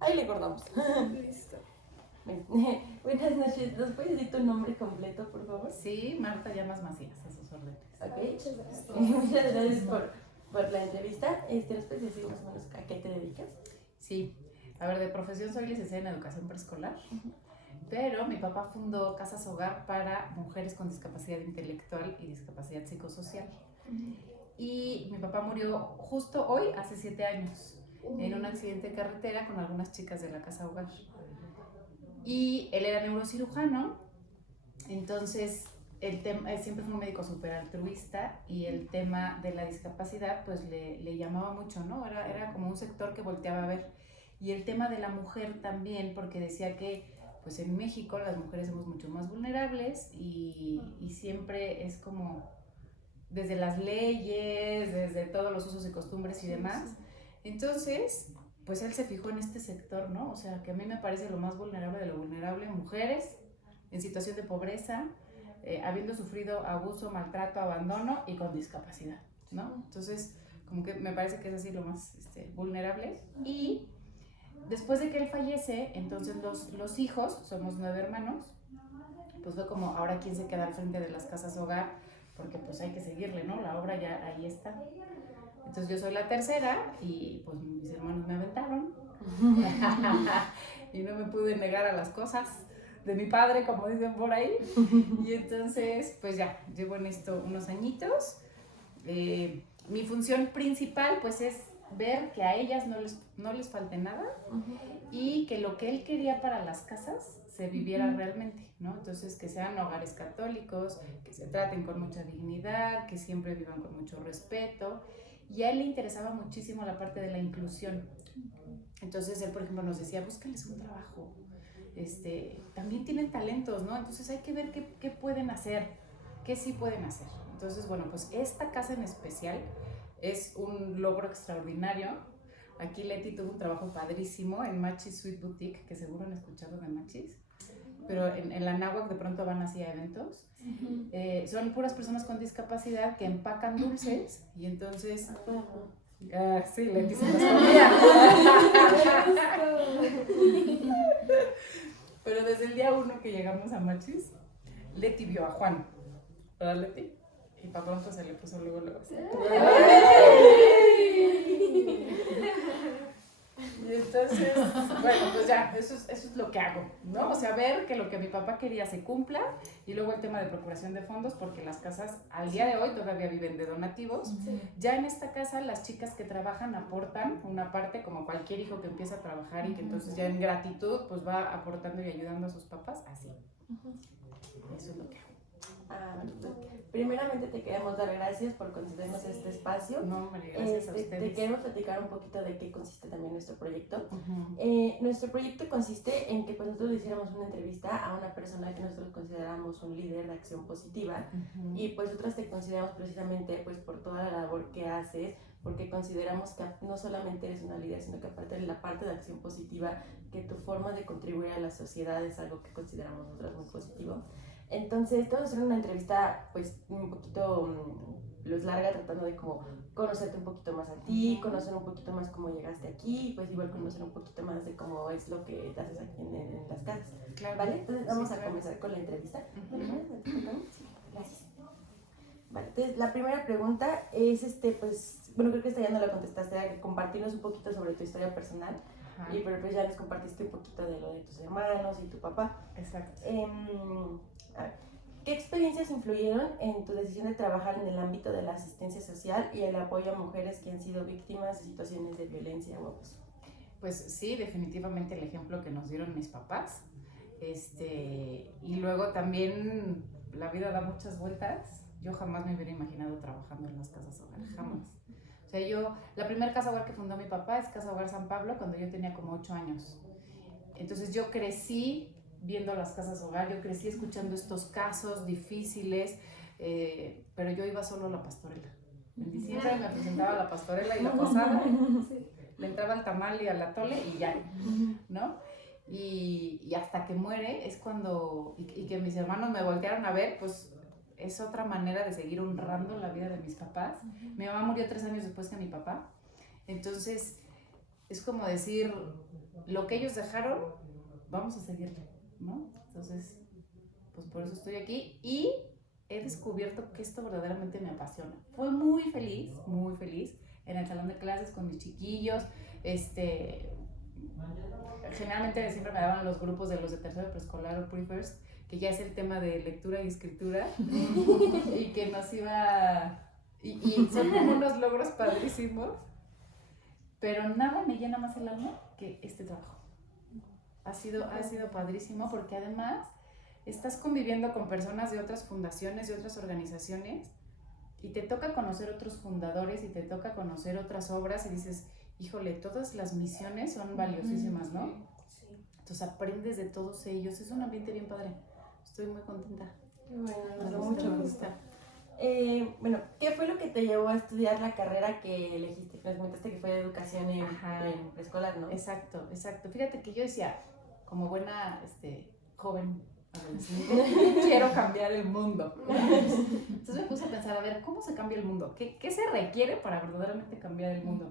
Ahí le cortamos. Listo. Buenas noches, ¿nos puedes decir tu nombre completo, por favor? Sí, Marta Llamas Macías, a sus órdenes. Ok. Muchas gracias. Muchas gracias por la entrevista. ¿Nos puedes decir más o menos a qué te dedicas? Sí, a ver, de profesión soy licenciada en educación preescolar, pero mi papá fundó Casas Hogar para mujeres con discapacidad intelectual y discapacidad psicosocial. Y mi papá murió justo hoy, hace 7 años, en un accidente de carretera con algunas chicas de la Casa Hogar. Y él era neurocirujano, entonces él siempre fue un médico súper altruista y el tema de la discapacidad pues le llamaba mucho, ¿no? Era como un sector que volteaba a ver. Y el tema de la mujer también, porque decía que pues en México las mujeres somos mucho más vulnerables y siempre es como desde las leyes, desde todos los usos y costumbres y demás. Entonces, pues él se fijó en este sector, ¿no? O sea, que a mí me parece lo más vulnerable de lo vulnerable, mujeres en situación de pobreza, habiendo sufrido abuso, maltrato, abandono y con discapacidad, ¿no? Entonces, como que me parece que es así lo más vulnerable. Y después de que él fallece, entonces los hijos, somos 9 hermanos, pues fue como, ahora quién se queda al frente de las casas hogar, porque pues hay que seguirle, ¿no? La obra ya ahí está. Entonces yo soy la tercera y pues mis hermanos me aventaron y no me pude negar a las cosas de mi padre, como dicen por ahí. Y entonces pues ya, llevo en esto unos añitos. Mi función principal pues es ver que a ellas no les falte nada y que lo que él quería para las casas se viviera realmente, ¿no? Entonces que sean hogares católicos, que se traten con mucha dignidad, que siempre vivan con mucho respeto. Y a él le interesaba muchísimo la parte de la inclusión. Entonces él, por ejemplo, nos decía, búscales un trabajo. También tienen talentos, ¿no? Entonces hay que ver qué pueden hacer, qué sí pueden hacer. Entonces, bueno, pues esta casa en especial es un logro extraordinario. Aquí Leti tuvo un trabajo padrísimo en Machis Sweet Boutique, que seguro han escuchado de Machis, pero en la Náhuac de pronto van así a eventos. Son puras personas con discapacidad que empacan dulces y entonces... sí, Leti se los comía. Pero desde el día 1 que llegamos a Machis, Leti vio a Juan. ¿Verdad, Leti? Y papá pues se le puso luego así. Y entonces, bueno, pues ya, eso es lo que hago, ¿no? O sea, ver que lo que mi papá quería se cumpla y luego el tema de procuración de fondos, porque las casas al día de hoy todavía viven de donativos. Ya en esta casa las chicas que trabajan aportan una parte, como cualquier hijo que empieza a trabajar y que entonces ya en gratitud pues va aportando y ayudando a sus papás, así. Eso es lo que hago. Primeramente te queremos dar gracias por concedernos este espacio. No, hombre, gracias a ustedes. Te queremos platicar un poquito de qué consiste también nuestro proyecto. Nuestro proyecto consiste en que pues, nosotros hiciéramos una entrevista a una persona que nosotros consideramos un líder de acción positiva y pues nosotros te consideramos precisamente pues por toda la labor que haces, porque consideramos que no solamente eres una líder, sino que aparte de la parte de acción positiva, que tu forma de contribuir a la sociedad es algo que consideramos nosotros muy positivo. Entonces, vamos a hacer una entrevista pues un poquito larga, tratando de como conocerte un poquito más a ti, conocer un poquito más cómo llegaste aquí, pues igual conocer un poquito más de cómo es lo que haces aquí en las casas. Claro. ¿Vale? Entonces vamos a comenzar con la entrevista. Gracias. Vale, entonces la primera pregunta es, pues, bueno, creo que esta ya no la contestaste, era compartirnos un poquito sobre tu historia personal. Y pero pues ya nos compartiste un poquito de lo de tus hermanos y tu papá. Exacto. ¿Qué experiencias influyeron en tu decisión de trabajar en el ámbito de la asistencia social y el apoyo a mujeres que han sido víctimas de situaciones de violencia o abuso? Pues sí, definitivamente el ejemplo que nos dieron mis papás. Y luego también la vida da muchas vueltas. Yo jamás me hubiera imaginado trabajando en las casas hogar, jamás. O sea, la primera casa hogar que fundó mi papá es Casa Hogar San Pablo cuando yo tenía como 8 años. Entonces yo crecí viendo las casas hogar, yo crecí escuchando estos casos difíciles, pero yo iba solo a la pastorela. En diciembre me presentaba a la pastorela y la posada, le entraba al tamal y al atole y ya, ¿no? Y hasta que muere es cuando, y que mis hermanos me voltearon a ver, pues es otra manera de seguir honrando la vida de mis papás. Mi mamá murió 3 años después que mi papá, entonces es como decir, lo que ellos dejaron, vamos a seguirlo, ¿no? Entonces, pues por eso estoy aquí y he descubierto que esto verdaderamente me apasiona. Fui muy feliz en el salón de clases con mis chiquillos. Generalmente siempre me daban los grupos de los de tercero preescolar o pre-first, que ya es el tema de lectura y escritura, y que nos iba... Y son como unos logros padrísimos, pero nada me llena más el alma que este trabajo. Ha sido padrísimo porque además estás conviviendo con personas de otras fundaciones, de otras organizaciones, y te toca conocer otros fundadores y te toca conocer otras obras y dices, híjole, todas las misiones son valiosísimas, ¿no? Sí. Entonces aprendes de todos ellos, es un ambiente bien padre. Estoy muy contenta. Bueno, mucho gusto. Bueno, ¿qué fue lo que te llevó a estudiar la carrera que elegiste? Nos comentaste que fue de educación en preescolar, ¿no? Exacto. Fíjate que yo decía, como buena joven adolescente, quiero cambiar el mundo. Entonces me puse a pensar, a ver, ¿cómo se cambia el mundo? ¿Qué se requiere para verdaderamente cambiar el mundo?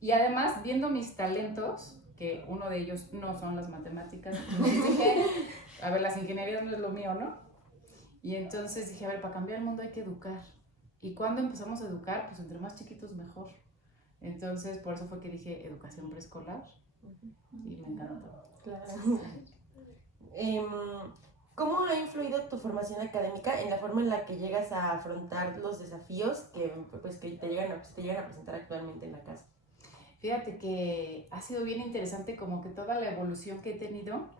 Y además, viendo mis talentos, que uno de ellos no son las matemáticas, dije, a ver, las ingenierías no es lo mío, ¿no? Y entonces dije, a ver, para cambiar el mundo hay que educar. ¿Y cuándo empezamos a educar? Pues entre más chiquitos mejor. Entonces, por eso fue que dije educación preescolar y me encantó. Claro. ¿Cómo ha influido tu formación académica en la forma en la que llegas a afrontar los desafíos que te llegan a presentar actualmente en la casa? Fíjate que ha sido bien interesante como que toda la evolución que he tenido.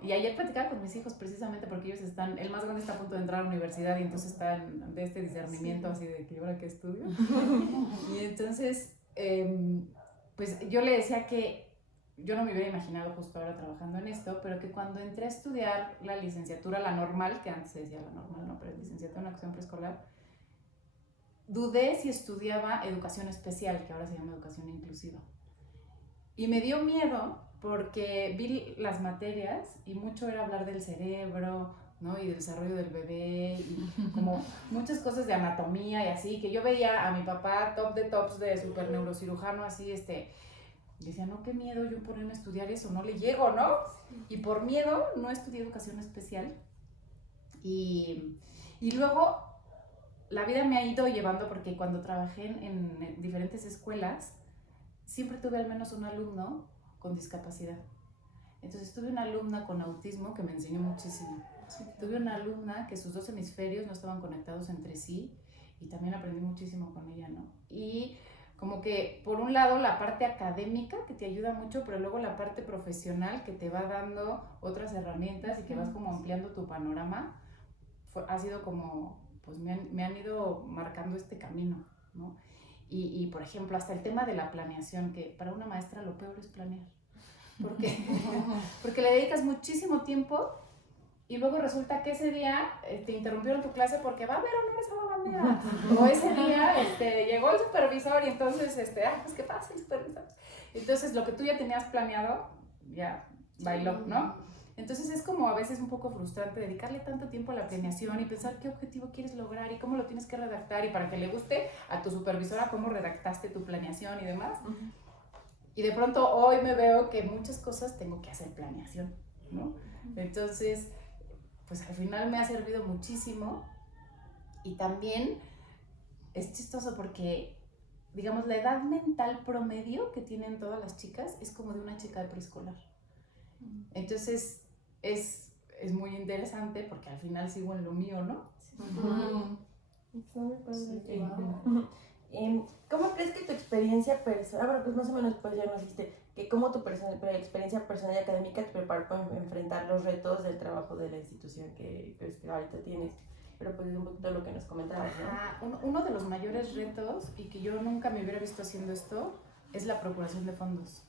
Y ayer platicaba con mis hijos precisamente porque ellos el más grande está a punto de entrar a la universidad y entonces están de este discernimiento así de que ahora qué estudio. Y entonces, pues yo le decía que yo no me hubiera imaginado justo ahora trabajando en esto, pero que cuando entré a estudiar la licenciatura, la normal, que antes se decía la normal, no, pero licenciatura en educación preescolar, dudé si estudiaba educación especial, que ahora se llama educación inclusiva. Y me dio miedo porque vi las materias y mucho era hablar del cerebro, ¿no? Y del desarrollo del bebé y como muchas cosas de anatomía y así, que yo veía a mi papá top de tops de super neurocirujano así, y decía, no, qué miedo yo ponerme a estudiar eso, no le llego, ¿no? Y por miedo no estudié educación especial. Y luego la vida me ha ido llevando porque cuando trabajé en diferentes escuelas, siempre tuve al menos un alumno con discapacidad. Entonces tuve una alumna con autismo que me enseñó muchísimo. Sí. Tuve una alumna que sus dos hemisferios no estaban conectados entre sí y también aprendí muchísimo con ella, ¿no? Y como que por un lado la parte académica que te ayuda mucho, pero luego la parte profesional que te va dando otras herramientas y que vas como ampliando tu panorama, ha sido como, pues me han ido marcando este camino, ¿no? Y por ejemplo, hasta el tema de la planeación, que para una maestra lo peor es planear. Porque le dedicas muchísimo tiempo y luego resulta que ese día te interrumpieron tu clase porque va a haber honores a la bandera. O ese día llegó el supervisor y entonces, pues ¿qué pasa el supervisor? Entonces lo que tú ya tenías planeado, ya bailó, ¿no? Entonces es como a veces un poco frustrante dedicarle tanto tiempo a la planeación y pensar qué objetivo quieres lograr y cómo lo tienes que redactar y para que le guste a tu supervisora cómo redactaste tu planeación y demás. Y de pronto hoy me veo que muchas cosas tengo que hacer planeación, ¿no? Entonces, pues al final me ha servido muchísimo y también es chistoso porque, digamos, la edad mental promedio que tienen todas las chicas es como de una chica de preescolar. Entonces, es muy interesante porque al final sigo en lo mío, ¿no? ¿Cómo crees que tu experiencia personal, bueno, pues más o menos pues ya nos dijiste que cómo tu experiencia personal y académica te preparó para enfrentar los retos del trabajo de la institución que ahorita tienes? Pero pues es un poquito lo que nos comentabas, ¿no? Uno de los mayores retos, y que yo nunca me hubiera visto haciendo esto, es la procuración de fondos.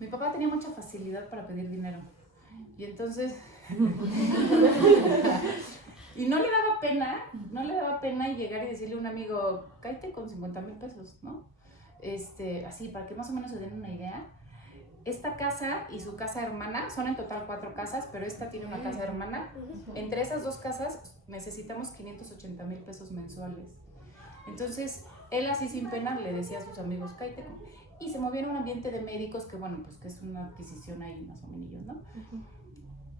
Mi papá tenía mucha facilidad para pedir dinero. Y entonces, y no le daba pena llegar y decirle a un amigo, cállate con 50,000 pesos, ¿no? Así, para que más o menos se den una idea. Esta casa y su casa hermana, son en total 4 casas, pero esta tiene una casa hermana. Entre esas 2 casas necesitamos 580,000 pesos mensuales. Entonces, él así sin pena le decía a sus amigos, cállate. y se movió en un ambiente de médicos que, bueno, pues que es una adquisición ahí más o menos, ¿no?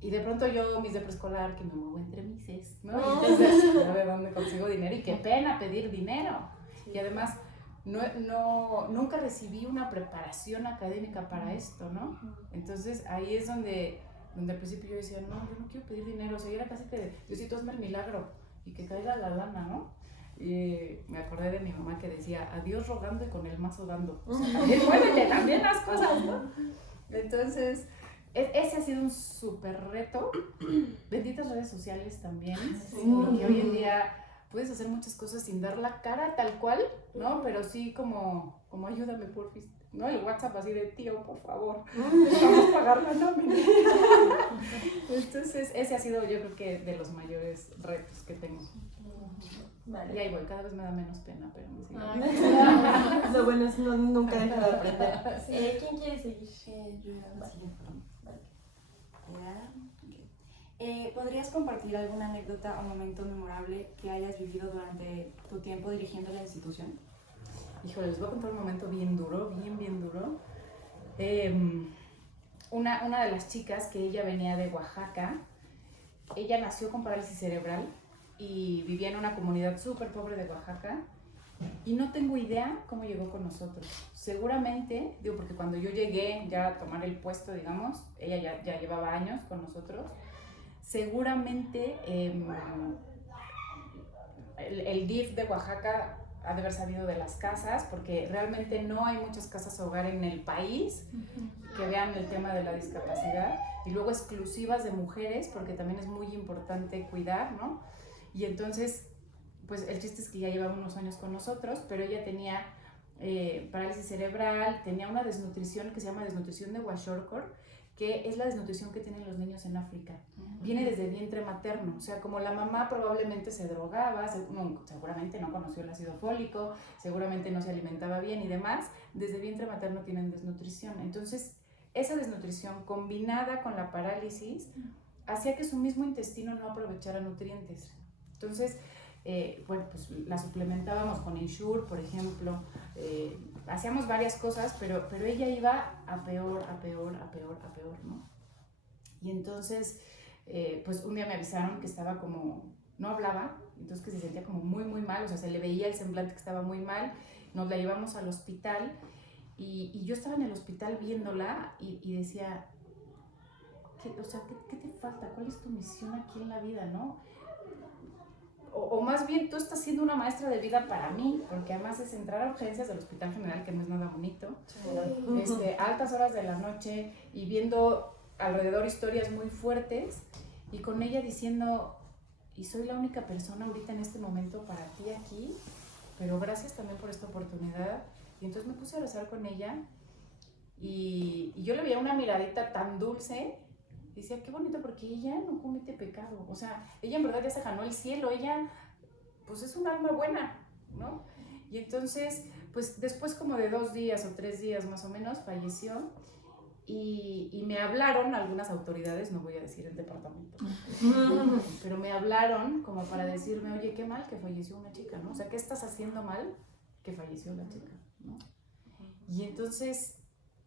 Y de pronto yo, mis de preescolar, que me muevo entre mises, ¿no? Entonces, a ver dónde consigo dinero y qué pena pedir dinero. Y además, nunca recibí una preparación académica para esto, ¿no? Entonces, ahí es donde al principio yo decía, no, yo no quiero pedir dinero. O sea, era casi que, Diosito, hazme el milagro y que caiga la lana, ¿no? Y me acordé de mi mamá que decía, a Dios rogando y con el mazo dando. O sea, también muévete, también las cosas, ¿no? Entonces, ese ha sido un súper reto. Benditas redes sociales también, porque hoy en día puedes hacer muchas cosas sin dar la cara tal cual, ¿no? Pero sí como ayúdame, porfis, ¿no? El WhatsApp así de, tío, por favor, vamos a pagar la nómina. Entonces, ese ha sido, yo creo que, de los mayores retos que tengo. Vale. Y ahí voy, cada vez me da menos pena, pero me sigo. Lo bueno es nunca dejar de aprender. ¿Quién quiere seguir? ¿Podrías compartir alguna anécdota o momento memorable que hayas vivido durante tu tiempo dirigiendo la institución? Híjole, les voy a contar un momento bien duro, bien duro. Una de las chicas, que ella venía de Oaxaca, ella nació con parálisis cerebral y vivía en una comunidad súper pobre de Oaxaca, y no tengo idea cómo llegó con nosotros. Seguramente, porque cuando yo llegué ya a tomar el puesto, digamos, ella ya llevaba años con nosotros, seguramente el DIF de Oaxaca ha de haber sabido de las casas, porque realmente no hay muchas casas hogar en el país que vean el tema de la discapacidad, y luego exclusivas de mujeres, porque también es muy importante cuidar, ¿no? Y entonces, pues el chiste es que ya llevaba unos años con nosotros, pero ella tenía parálisis cerebral, tenía una desnutrición que se llama desnutrición de Kwashiorkor, que es la desnutrición que tienen los niños en África. Viene desde vientre materno, o sea, como la mamá probablemente se drogaba, seguramente no conoció el ácido fólico, seguramente no se alimentaba bien y demás, desde vientre materno tienen desnutrición. Entonces, esa desnutrición combinada con la parálisis hacía que su mismo intestino no aprovechara nutrientes. Entonces, bueno, pues la suplementábamos con Ensure, por ejemplo, hacíamos varias cosas, pero ella iba a peor, ¿no? Y entonces, pues un día me avisaron que estaba como, no hablaba, entonces que se sentía como muy mal, o sea, se le veía el semblante que estaba muy mal. Nos la llevamos al hospital y yo estaba en el hospital viéndola y decía, ¿qué te falta? ¿Cuál es tu misión aquí en la vida, no? O más bien, tú estás siendo una maestra de vida para mí, porque además es entrar a urgencias del Hospital General, que no es nada bonito, altas horas de la noche y viendo alrededor historias muy fuertes, y con ella diciendo, y soy la única persona ahorita en este momento para ti aquí, pero gracias también por esta oportunidad. Y entonces me puse a rezar con ella y yo le veía una miradita tan dulce. Decía, qué bonito, porque ella no comete pecado, o sea, ella en verdad ya se ganó el cielo, ella pues es un alma buena, ¿no? Y entonces, pues después como de 2 días o 3 días más o menos, falleció, y me hablaron algunas autoridades, no voy a decir el departamento, pero me hablaron como para decirme, oye, qué mal que falleció una chica, ¿no? O sea, ¿qué estás haciendo mal que falleció la chica, ¿no? Y entonces,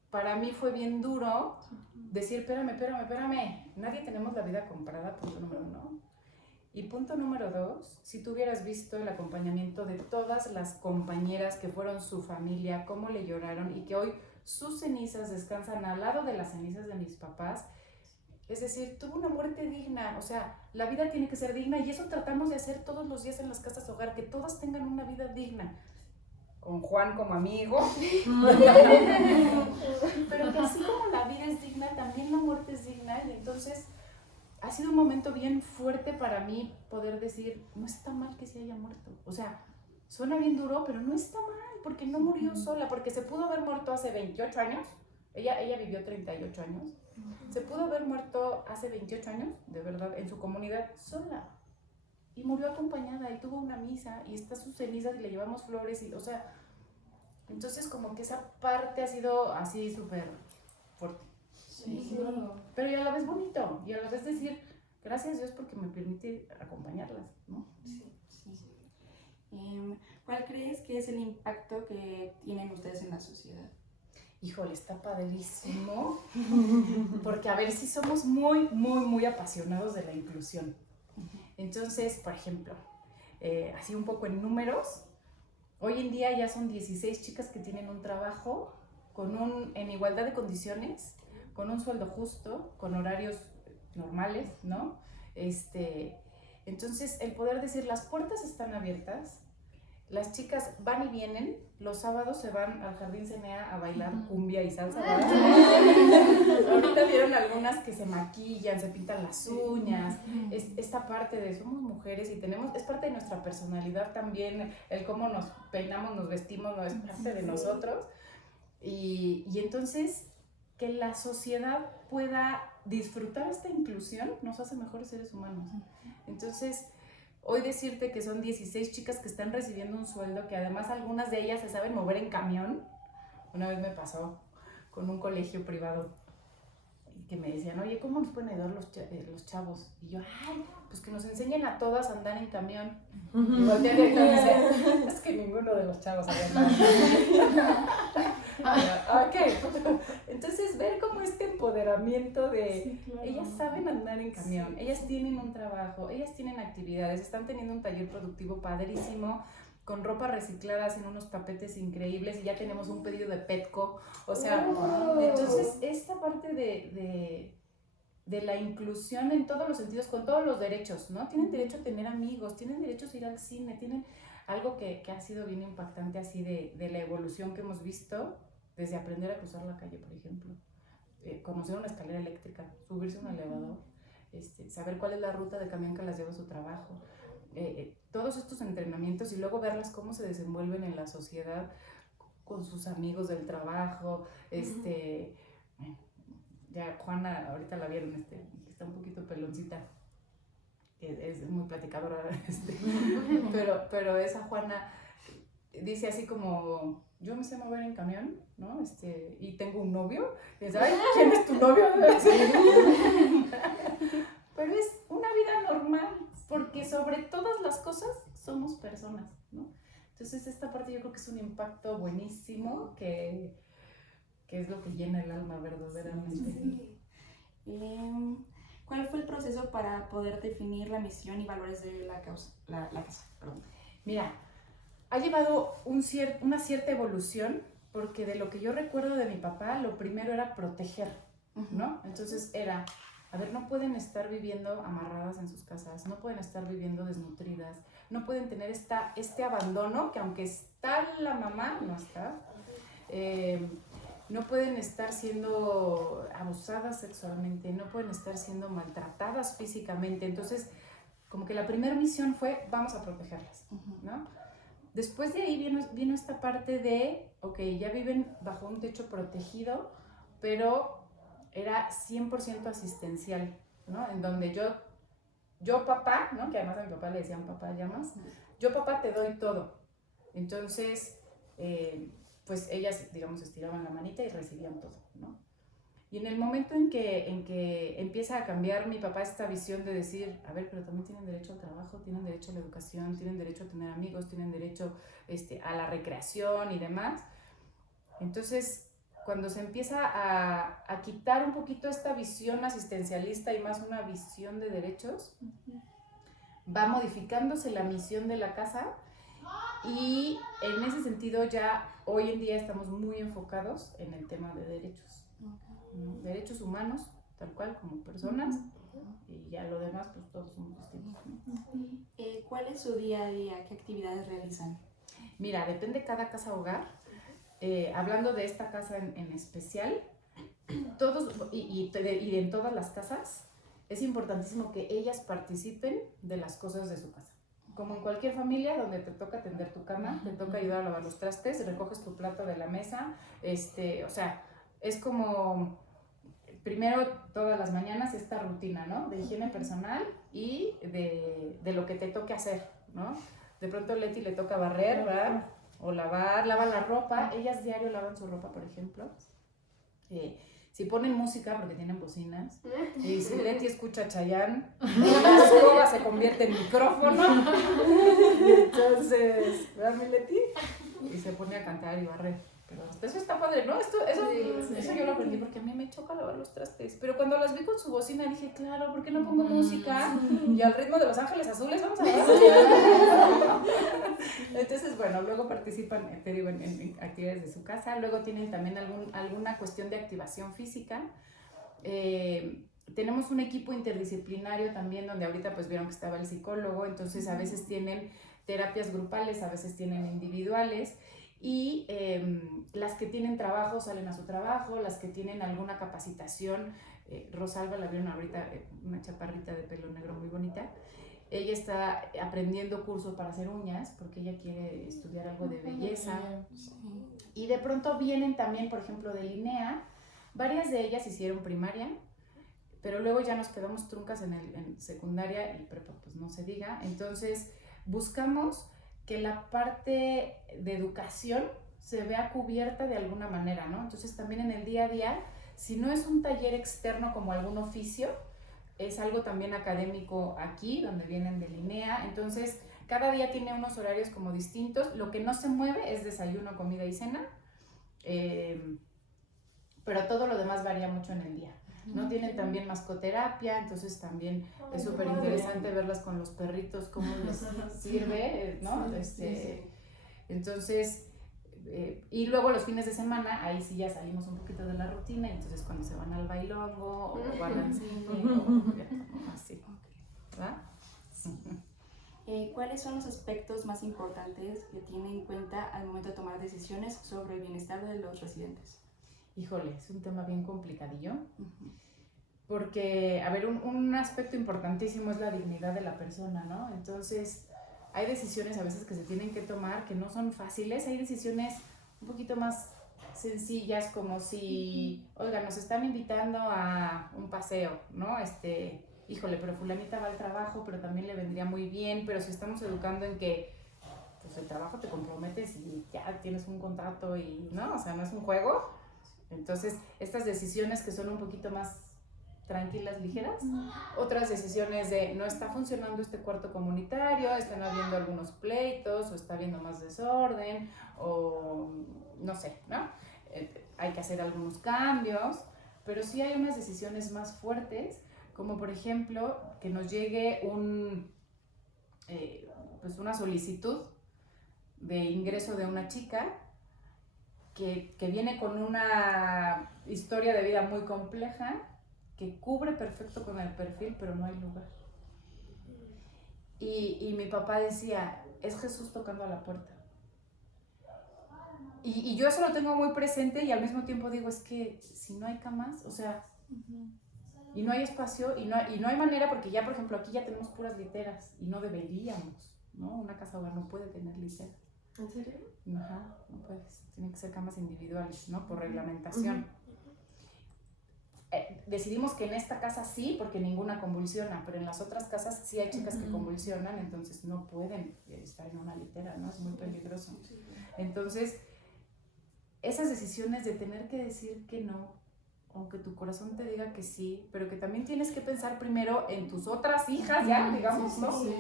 para mí fue bien duro decir, espérame, nadie tenemos la vida comprada, punto número 1. Y punto número 2, si tú hubieras visto el acompañamiento de todas las compañeras que fueron su familia, cómo le lloraron, y que hoy sus cenizas descansan al lado de las cenizas de mis papás, es decir, tuvo una muerte digna. O sea, la vida tiene que ser digna, y eso tratamos de hacer todos los días en las casas hogar, que todas tengan una vida digna. Con Juan como amigo, pero que así como la vida es digna, también la muerte es digna. Y entonces ha sido un momento bien fuerte para mí poder decir, no está mal que se haya muerto. O sea, suena bien duro, pero no está mal, porque no murió sola, porque se pudo haber muerto hace 28 años, ella vivió 38 años, se pudo haber muerto hace 28 años, de verdad, en su comunidad sola. Y murió acompañada, y tuvo una misa, y está sus cenizas, y le llevamos flores, y, o sea, entonces como que esa parte ha sido así súper fuerte. Sí. Pero y a la vez bonito, y a la vez decir, gracias Dios porque me permite acompañarlas, ¿no? Sí. ¿Cuál crees que es el impacto que tienen ustedes en la sociedad? híjole, está padrísimo, porque a ver si somos muy, muy, muy apasionados de la inclusión. Entonces, por ejemplo, así un poco en números, hoy en día ya son 16 chicas que tienen un trabajo en igualdad de condiciones, con un sueldo justo, con horarios normales, ¿no? Entonces, el poder decir, las puertas están abiertas, las chicas van y vienen, los sábados se van al Jardín Cenea a bailar cumbia y salsa. Ahorita vieron algunas que se maquillan, se pintan las uñas. Esta parte de somos mujeres y es parte de nuestra personalidad también, el cómo nos peinamos, nos vestimos, no es parte de nosotros. Y entonces, que la sociedad pueda disfrutar esta inclusión nos hace mejores seres humanos. Entonces, hoy decirte que son 16 chicas que están recibiendo un sueldo, que además algunas de ellas se saben mover en camión. Una vez me pasó con un colegio privado que me decían, oye, ¿cómo nos pueden ayudar los chavos? Y yo, ay, pues que nos enseñen a todas a andar en camión. Y volteé y me dice, es que ninguno de los chavos había andado. Ok, entonces ver como este empoderamiento de sí, claro. Ellas saben andar en camión, ellas tienen un trabajo, ellas tienen actividades, están teniendo un taller productivo padrísimo, con ropa reciclada, hacen unos tapetes increíbles y ya tenemos un pedido de Petco, o sea, entonces esta parte de la inclusión en todos los sentidos, con todos los derechos, ¿no? Tienen derecho a tener amigos, tienen derecho a ir al cine, tienen algo que ha sido bien impactante así de la evolución que hemos visto, desde aprender a cruzar la calle, por ejemplo, conocer una escalera eléctrica, subirse a un elevador, saber cuál es la ruta de camión que las lleva a su trabajo, todos estos entrenamientos y luego verlas cómo se desenvuelven en la sociedad con sus amigos del trabajo, ya Juana, ahorita la vieron, está un poquito peloncita, es muy platicadora, pero esa Juana dice así como, yo me sé mover en camión, ¿no? Y tengo un novio, y dice, ay, ¿quién es tu novio? Pero es una vida normal, porque sobre todas las cosas somos personas, ¿no? Entonces esta parte yo creo que es un impacto buenísimo, que es lo que llena el alma verdaderamente. Sí. ¿Cuál fue el proceso para poder definir la misión y valores de la casa? Perdón. Mira, ha llevado una cierta evolución, porque de lo que yo recuerdo de mi papá, lo primero era proteger, ¿no? Entonces era, a ver, no pueden estar viviendo amarradas en sus casas, no pueden estar viviendo desnutridas, no pueden tener este abandono, que aunque está la mamá, no está, no pueden estar siendo abusadas sexualmente, no pueden estar siendo maltratadas físicamente. Entonces, como que la primera misión fue, vamos a protegerlas, ¿no? Después de ahí vino esta parte de, ok, ya viven bajo un techo protegido, pero era 100% asistencial, ¿no? En donde yo papá, ¿no? Que además a mi papá le decían papá llamas, yo papá te doy todo. Entonces, pues ellas, digamos, estiraban la manita y recibían todo, ¿no? Y en el momento en que empieza a cambiar mi papá esta visión de decir, a ver, pero también tienen derecho al trabajo, tienen derecho a la educación, tienen derecho a tener amigos, tienen derecho a la recreación y demás. Entonces, cuando se empieza a quitar un poquito esta visión asistencialista y más una visión de derechos, va modificándose la misión de la casa. Y en ese sentido ya hoy en día estamos muy enfocados en el tema de derechos, ¿no? Derechos humanos, tal cual como personas, y ya lo demás pues todos somos distintos, ¿no? ¿Cuál es su día a día? ¿Qué actividades realizan? Mira, depende de cada casa hogar. Hablando de esta casa en especial, todos y en todas las casas es importantísimo que ellas participen de las cosas de su casa. Como en cualquier familia donde te toca tender tu cama, te toca ayudar a lavar los trastes, recoges tu plato de la mesa, o sea, es como primero todas las mañanas esta rutina, ¿no? De higiene personal y de lo que te toque hacer, ¿no? De pronto a Leti le toca barrer, ¿verdad? O lava la ropa, ellas diario lavan su ropa, por ejemplo. Si ponen música, porque tienen bocinas, y si Leti escucha a Chayanne, la escoba se convierte en micrófono, y entonces, ¿verdad, mi Leti? Y se pone a cantar y barrer, pero eso está padre, ¿no? Eso yo lo aprendí porque a mí me choca lavar los trastes. Pero cuando las vi con su bocina dije, claro, ¿por qué no pongo música? Y al ritmo de Los Ángeles Azules vamos a lavar. Entonces, bueno, luego participan, te digo, en actividades de su casa. Luego tienen también alguna cuestión de activación física. Tenemos un equipo interdisciplinario también, donde ahorita pues vieron que estaba el psicólogo. Entonces a veces tienen terapias grupales, a veces tienen individuales. Y las que tienen trabajo salen a su trabajo, las que tienen alguna capacitación, Rosalba la vieron ahorita, una chaparrita de pelo negro muy bonita, ella está aprendiendo curso para hacer uñas porque ella quiere estudiar algo de belleza. Y de pronto vienen también, por ejemplo, de Linea, varias de ellas hicieron primaria, pero luego ya nos quedamos truncas en secundaria y prepa, pues no se diga. Entonces buscamos que la parte de educación se vea cubierta de alguna manera, ¿no? Entonces también en el día a día, si no es un taller externo como algún oficio, es algo también académico aquí, donde vienen de Linea. Entonces cada día tiene unos horarios como distintos. Lo que no se mueve es desayuno, comida y cena, pero todo lo demás varía mucho en el día, ¿no? Tienen también mascoterapia, entonces también es súper interesante verlas con los perritos, cómo les sirve, ¿no? Entonces, y luego los fines de semana, ahí sí ya salimos un poquito de la rutina, entonces cuando se van al bailongo o van al cine o así, ¿verdad? ¿Cuáles son los aspectos más importantes que tienen en cuenta al momento de tomar decisiones sobre el bienestar de los residentes? Híjole, es un tema bien complicadillo, porque, a ver, un aspecto importantísimo es la dignidad de la persona, ¿no? Entonces, hay decisiones a veces que se tienen que tomar que no son fáciles, hay decisiones un poquito más sencillas, como si, oiga, nos están invitando a un paseo, ¿no? Híjole, pero fulanita va al trabajo, pero también le vendría muy bien, pero si estamos educando en que pues el trabajo te comprometes y ya tienes un contrato y, ¿no? O sea, no es un juego. Entonces, estas decisiones que son un poquito más tranquilas, ligeras. Otras decisiones de no está funcionando este cuarto comunitario, están habiendo algunos pleitos, o está habiendo más desorden, o no sé, ¿no? Hay que hacer algunos cambios, pero sí hay unas decisiones más fuertes, como por ejemplo, que nos llegue pues una solicitud de ingreso de una chica que viene con una historia de vida muy compleja, que cubre perfecto con el perfil, pero no hay lugar. Y mi papá decía, es Jesús tocando a la puerta. Y yo eso lo tengo muy presente y al mismo tiempo digo, es que si no hay camas, o sea, y no hay espacio, y no hay manera, porque ya, por ejemplo, aquí ya tenemos puras literas y no deberíamos, ¿no? Una casa hogar no puede tener literas. ¿En serio? Ajá, no puedes. Tienen que ser camas individuales, ¿no? Por reglamentación. Decidimos que en esta casa sí, porque ninguna convulsiona, pero en las otras casas sí hay chicas que convulsionan, entonces no pueden estar en una litera, ¿no? Es muy peligroso. Entonces, esas decisiones de tener que decir que no, aunque tu corazón te diga que sí, pero que también tienes que pensar primero en tus otras hijas, ya, digamos, ¿no? Sí.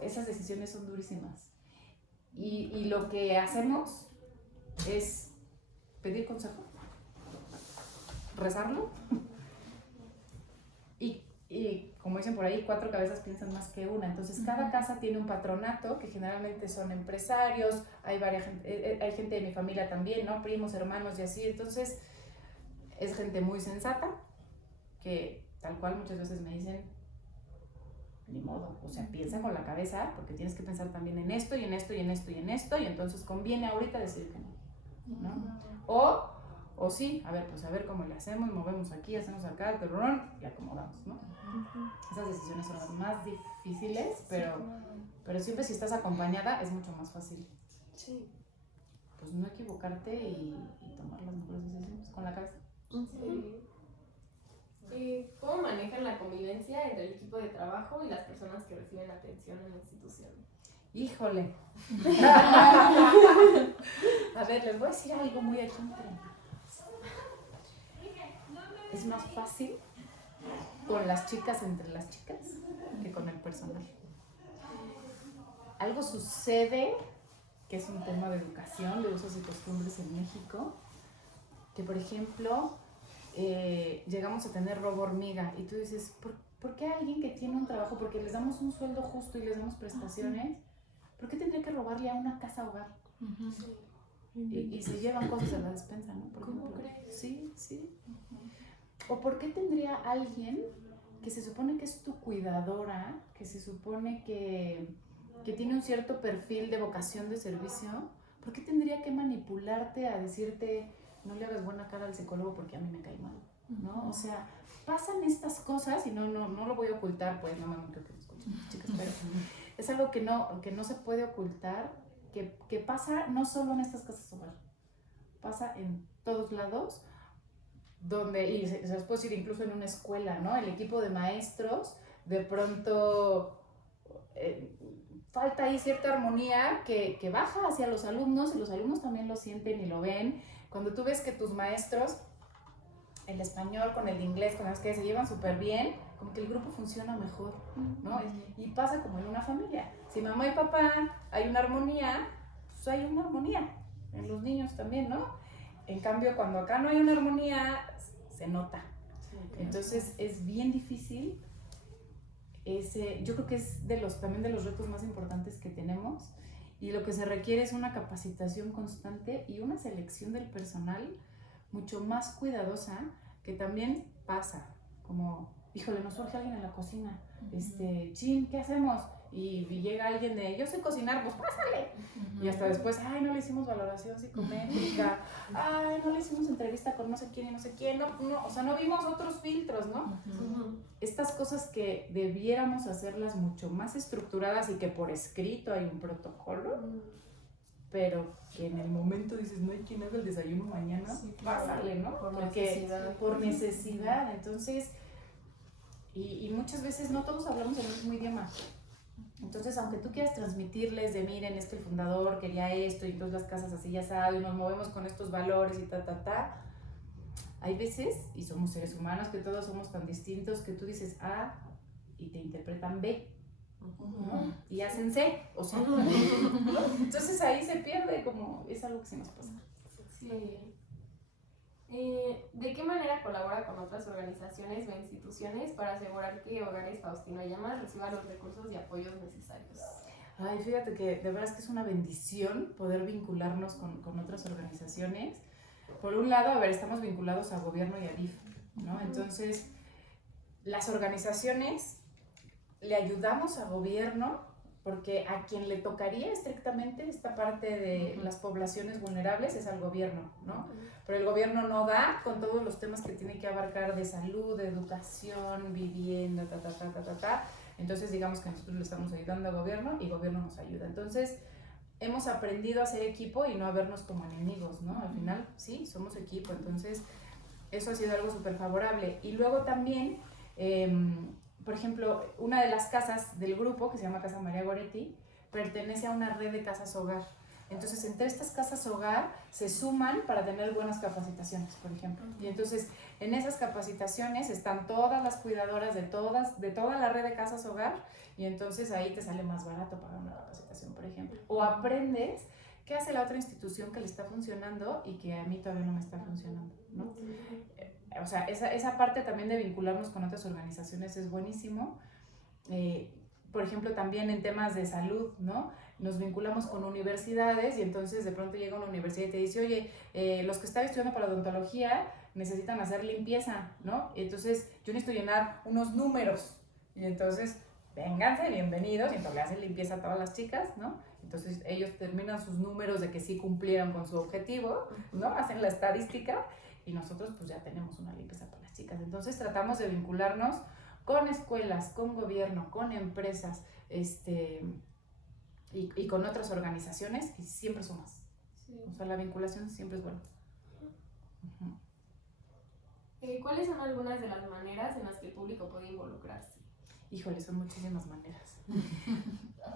Esas decisiones son durísimas. Y lo que hacemos es pedir consejo, rezarlo, y como dicen por ahí, 4 cabezas piensan más que una. Entonces cada casa tiene un patronato, que generalmente son empresarios, hay gente de mi familia también, ¿no? Primos, hermanos y así. Entonces es gente muy sensata, que tal cual muchas veces me dicen, ni modo, o sea, piensa con la cabeza, porque tienes que pensar también en esto y en esto y en esto y en esto, y entonces conviene ahorita decir que no, ¿no? O sí, a ver, pues a ver cómo le hacemos, movemos aquí, hacemos acá, y acomodamos, ¿no? Esas decisiones son las más difíciles, pero siempre si estás acompañada es mucho más fácil. Sí. Pues no equivocarte y tomar las mejores decisiones con la cabeza. Sí. ¿Cómo manejan la convivencia entre el equipo de trabajo y las personas que reciben atención en la institución? Híjole. A ver, les voy a decir algo muy aquí. Es más fácil con las chicas entre las chicas que con el personal. Algo sucede que es un tema de educación, de usos y costumbres en México, que por ejemplo llegamos a tener robo hormiga y tú dices, ¿por qué alguien que tiene un trabajo, porque les damos un sueldo justo y les damos prestaciones, ¿por qué tendría que robarle a una casa hogar? Y se llevan cosas a la despensa, ¿no? Por ¿Cómo ejemplo. crees? Sí. ¿O por qué tendría alguien que se supone que es tu cuidadora, que se supone que tiene un cierto perfil de vocación de servicio, por qué tendría que manipularte a decirte no le hagas buena cara al psicólogo porque a mí me cae mal, ¿no? O sea, pasan estas cosas y no lo voy a ocultar, pues no creo que me escuchen, chicas, pero es algo que no se puede ocultar, que pasa no solo en estas casas hogar, pasa en todos lados, donde, y se los puedo decir incluso en una escuela, ¿no? El equipo de maestros, de pronto falta ahí cierta armonía que baja hacia los alumnos, y los alumnos también lo sienten y lo ven. Cuando tú ves que tus maestros, el español con el inglés, con los que se llevan súper bien, como que el grupo funciona mejor, ¿no? Y pasa como en una familia. Si mamá y papá hay una armonía, pues hay una armonía. En los niños también, ¿no? En cambio, cuando acá no hay una armonía, se nota. Entonces es bien difícil. Yo creo que es también de los retos más importantes que tenemos, y lo que se requiere es una capacitación constante y una selección del personal mucho más cuidadosa, que también pasa, como, híjole, nos surge alguien en la cocina, chin, ¿qué hacemos? Y llega alguien de, yo sé cocinar, pues pásale. Y hasta después, ay, no le hicimos valoración psicométrica, ay, no le hicimos entrevista con no sé quién y no sé quién, o sea, no vimos otros filtros, ¿no? Estas cosas que debiéramos hacerlas mucho más estructuradas y que por escrito hay un protocolo, pero que en el momento dices, no hay quien haga el desayuno mañana, pásale, ¿no? Por necesidad. Entonces, y muchas veces no todos hablamos el mismo idioma. Entonces, aunque tú quieras transmitirles de, miren, es que el fundador quería esto, y entonces las casas así ya saben, y nos movemos con estos valores y hay veces, y somos seres humanos, que todos somos tan distintos, que tú dices A y te interpretan B, ¿no? Y hacen C, o sea, entonces ahí se pierde, como es algo que se nos pasa. Sí. ¿De qué manera colabora con otras organizaciones o instituciones para asegurar que Hogares Faustino Llamas reciba los recursos y apoyos necesarios? Ay, fíjate que de verdad es que es una bendición poder vincularnos con otras organizaciones. Por un lado, a ver, estamos vinculados a gobierno y a DIF, ¿no? Entonces, las organizaciones le ayudamos a gobierno porque a quien le tocaría estrictamente esta parte de las poblaciones vulnerables es al gobierno, ¿no? Pero el gobierno no da con todos los temas que tiene que abarcar de salud, de educación, vivienda, Entonces, digamos que nosotros le estamos ayudando al gobierno y el gobierno nos ayuda. Entonces, hemos aprendido a ser equipo y no a vernos como enemigos, ¿no? Al final, sí, somos equipo. Entonces, eso ha sido algo súper favorable. Y luego también, por ejemplo, una de las casas del grupo, que se llama Casa María Goretti, pertenece a una red de casas hogar. Entonces, entre estas casas hogar se suman para tener buenas capacitaciones, por ejemplo. Y entonces, en esas capacitaciones están todas las cuidadoras de toda la red de casas hogar, y entonces ahí te sale más barato pagar una capacitación, por ejemplo. O aprendes qué hace la otra institución que le está funcionando y que a mí todavía no me está funcionando, ¿no? O sea, esa parte también de vincularnos con otras organizaciones es buenísimo. Por ejemplo, también en temas de salud, ¿no? Nos vinculamos con universidades, y entonces de pronto llega una universidad y te dice, oye, los que están estudiando para odontología necesitan hacer limpieza, ¿no? Entonces yo necesito llenar unos números, y entonces vénganse, bienvenidos, y entonces le hacen limpieza a todas las chicas, ¿no? Entonces ellos terminan sus números de que sí cumplieron con su objetivo, ¿no? Hacen la estadística, y nosotros pues ya tenemos una limpieza para las chicas. Entonces tratamos de vincularnos con escuelas, con gobierno, con empresas, y con otras organizaciones, y siempre sumas. Sí. O sea, la vinculación siempre es buena. ¿Cuáles son algunas de las maneras en las que el público puede involucrarse? Híjole, son muchísimas maneras.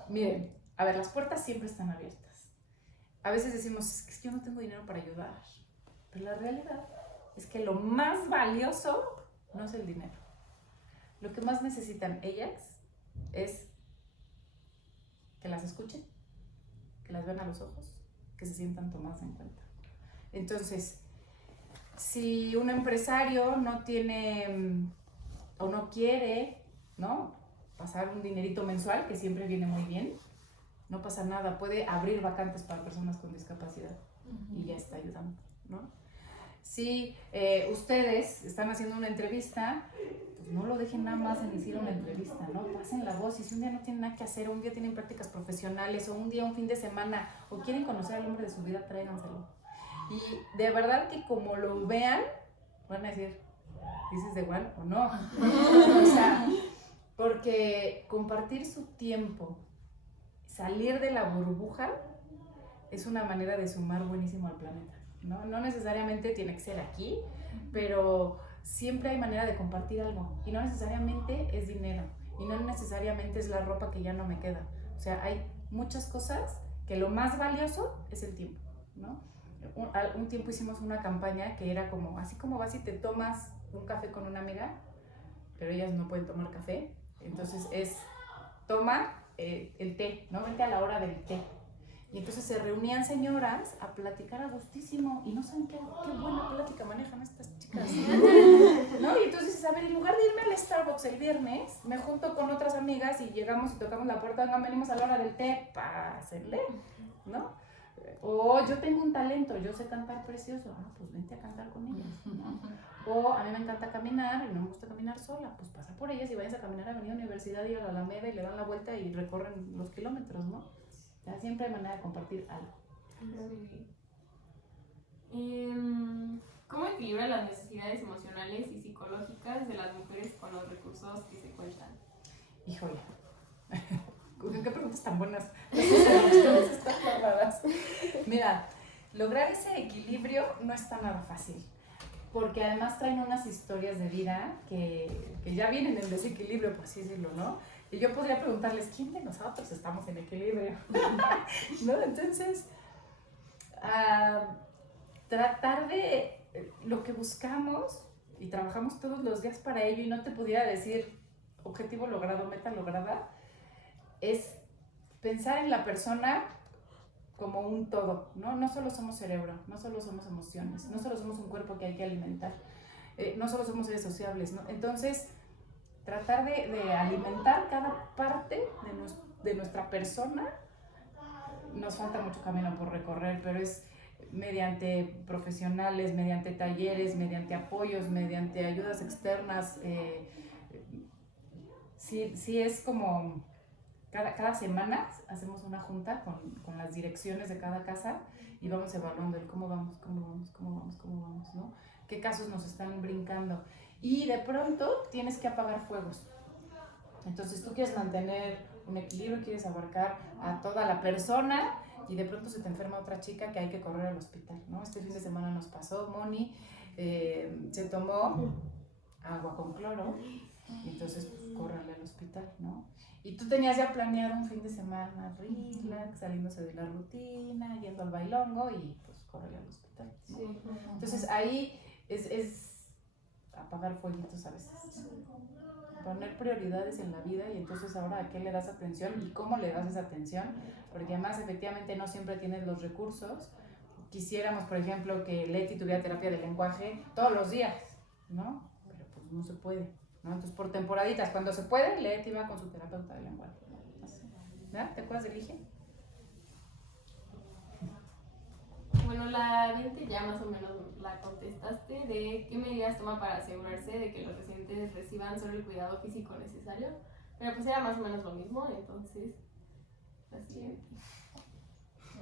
Miren, a ver, las puertas siempre están abiertas. A veces decimos, es que yo no tengo dinero para ayudar. Pero la realidad es que lo más valioso no es el dinero. Lo que más necesitan ellas es que las escuchen, que las vean a los ojos, que se sientan tomadas en cuenta. Entonces, si un empresario no tiene o no quiere, ¿no?, pasar un dinerito mensual, que siempre viene muy bien, no pasa nada, puede abrir vacantes para personas con discapacidad y ya está ayudando, ¿no? Si ustedes están haciendo una entrevista, pues no lo dejen nada más en decir una entrevista, ¿no? Pasen la voz, y si un día no tienen nada que hacer, o un día tienen prácticas profesionales, o un día, un fin de semana, o quieren conocer al hombre de su vida, tráiganselo. Y de verdad que como lo vean, van a decir, ¿dices de igual o no? O sea, porque compartir su tiempo, salir de la burbuja, es una manera de sumar buenísimo al planeta, ¿no? No necesariamente tiene que ser aquí, pero siempre hay manera de compartir algo, y no necesariamente es dinero, y no necesariamente es la ropa que ya no me queda. O sea, hay muchas cosas que lo más valioso es el tiempo, ¿no? Un tiempo hicimos una campaña que era como, así como vas y te tomas un café con una amiga, pero ellas no pueden tomar café, entonces toma el té, ¿no? Vente a la hora del té. Y entonces se reunían señoras a platicar a gustísimo, y no saben qué buena plática manejan estas chicas, ¿no? Y entonces dices, a ver, en lugar de irme al Starbucks el viernes, me junto con otras amigas y llegamos y tocamos la puerta, venga, venimos a la hora del té, pásenle, ¿no? O yo tengo un talento, yo sé cantar precioso, pues vente a cantar con ellas, ¿no? O a mí me encanta caminar y no me gusta caminar sola, pues pasa por ellas y vayas a caminar a Avenida Universidad y a la Alameda y le dan la vuelta y recorren los kilómetros, ¿no? O sea, siempre hay manera de compartir algo. ¿Cómo equilibrar las necesidades emocionales y psicológicas de las mujeres con los recursos que se cuentan? Híjole, ¿qué preguntas tan buenas? Están clavadas. Mira, lograr ese equilibrio no está nada fácil, porque además traen unas historias de vida que ya vienen en desequilibrio, por así decirlo, ¿no? Y yo podría preguntarles, ¿quién de nosotros estamos en equilibrio? ¿No? Entonces, tratar de lo que buscamos y trabajamos todos los días para ello, y no te pudiera decir objetivo logrado, meta lograda, es pensar en la persona como un todo, ¿no? No solo somos cerebro, no solo somos emociones, no solo somos un cuerpo que hay que alimentar, no solo somos seres sociables, ¿no? Entonces, tratar de alimentar cada parte de nuestra persona. Nos falta mucho camino por recorrer, pero es mediante profesionales, mediante talleres, mediante apoyos, mediante ayudas externas. Sí es como cada semana hacemos una junta con las direcciones de cada casa y vamos evaluando el cómo vamos, ¿no? Qué casos nos están brincando. Y de pronto tienes que apagar fuegos. Entonces tú quieres mantener un equilibrio, quieres abarcar a toda la persona, y de pronto se te enferma otra chica que hay que correr al hospital, ¿no? Este fin de semana nos pasó, Moni se tomó agua con cloro, y entonces pues, córrale al hospital, ¿no? Y tú tenías ya planeado un fin de semana relax, saliéndose de la rutina, yendo al bailongo, y pues córrele al hospital, ¿no? Sí. Entonces ahí es apagar fueguitos a veces, poner prioridades en la vida, y entonces ahora a qué le das atención y cómo le das esa atención, porque además efectivamente no siempre tienes los recursos. Quisiéramos, por ejemplo, que Leti tuviera terapia de lenguaje todos los días, ¿no? Pero pues no se puede, ¿no? Entonces por temporaditas, cuando se puede, Leti va con su terapeuta de lenguaje. ¿Verdad? ¿Te acuerdas de Lige? Bueno, la 20 ya más o menos la contestaste, de qué medidas toma para asegurarse de que los residentes reciban solo el cuidado físico necesario, pero pues era más o menos lo mismo, entonces la siguiente.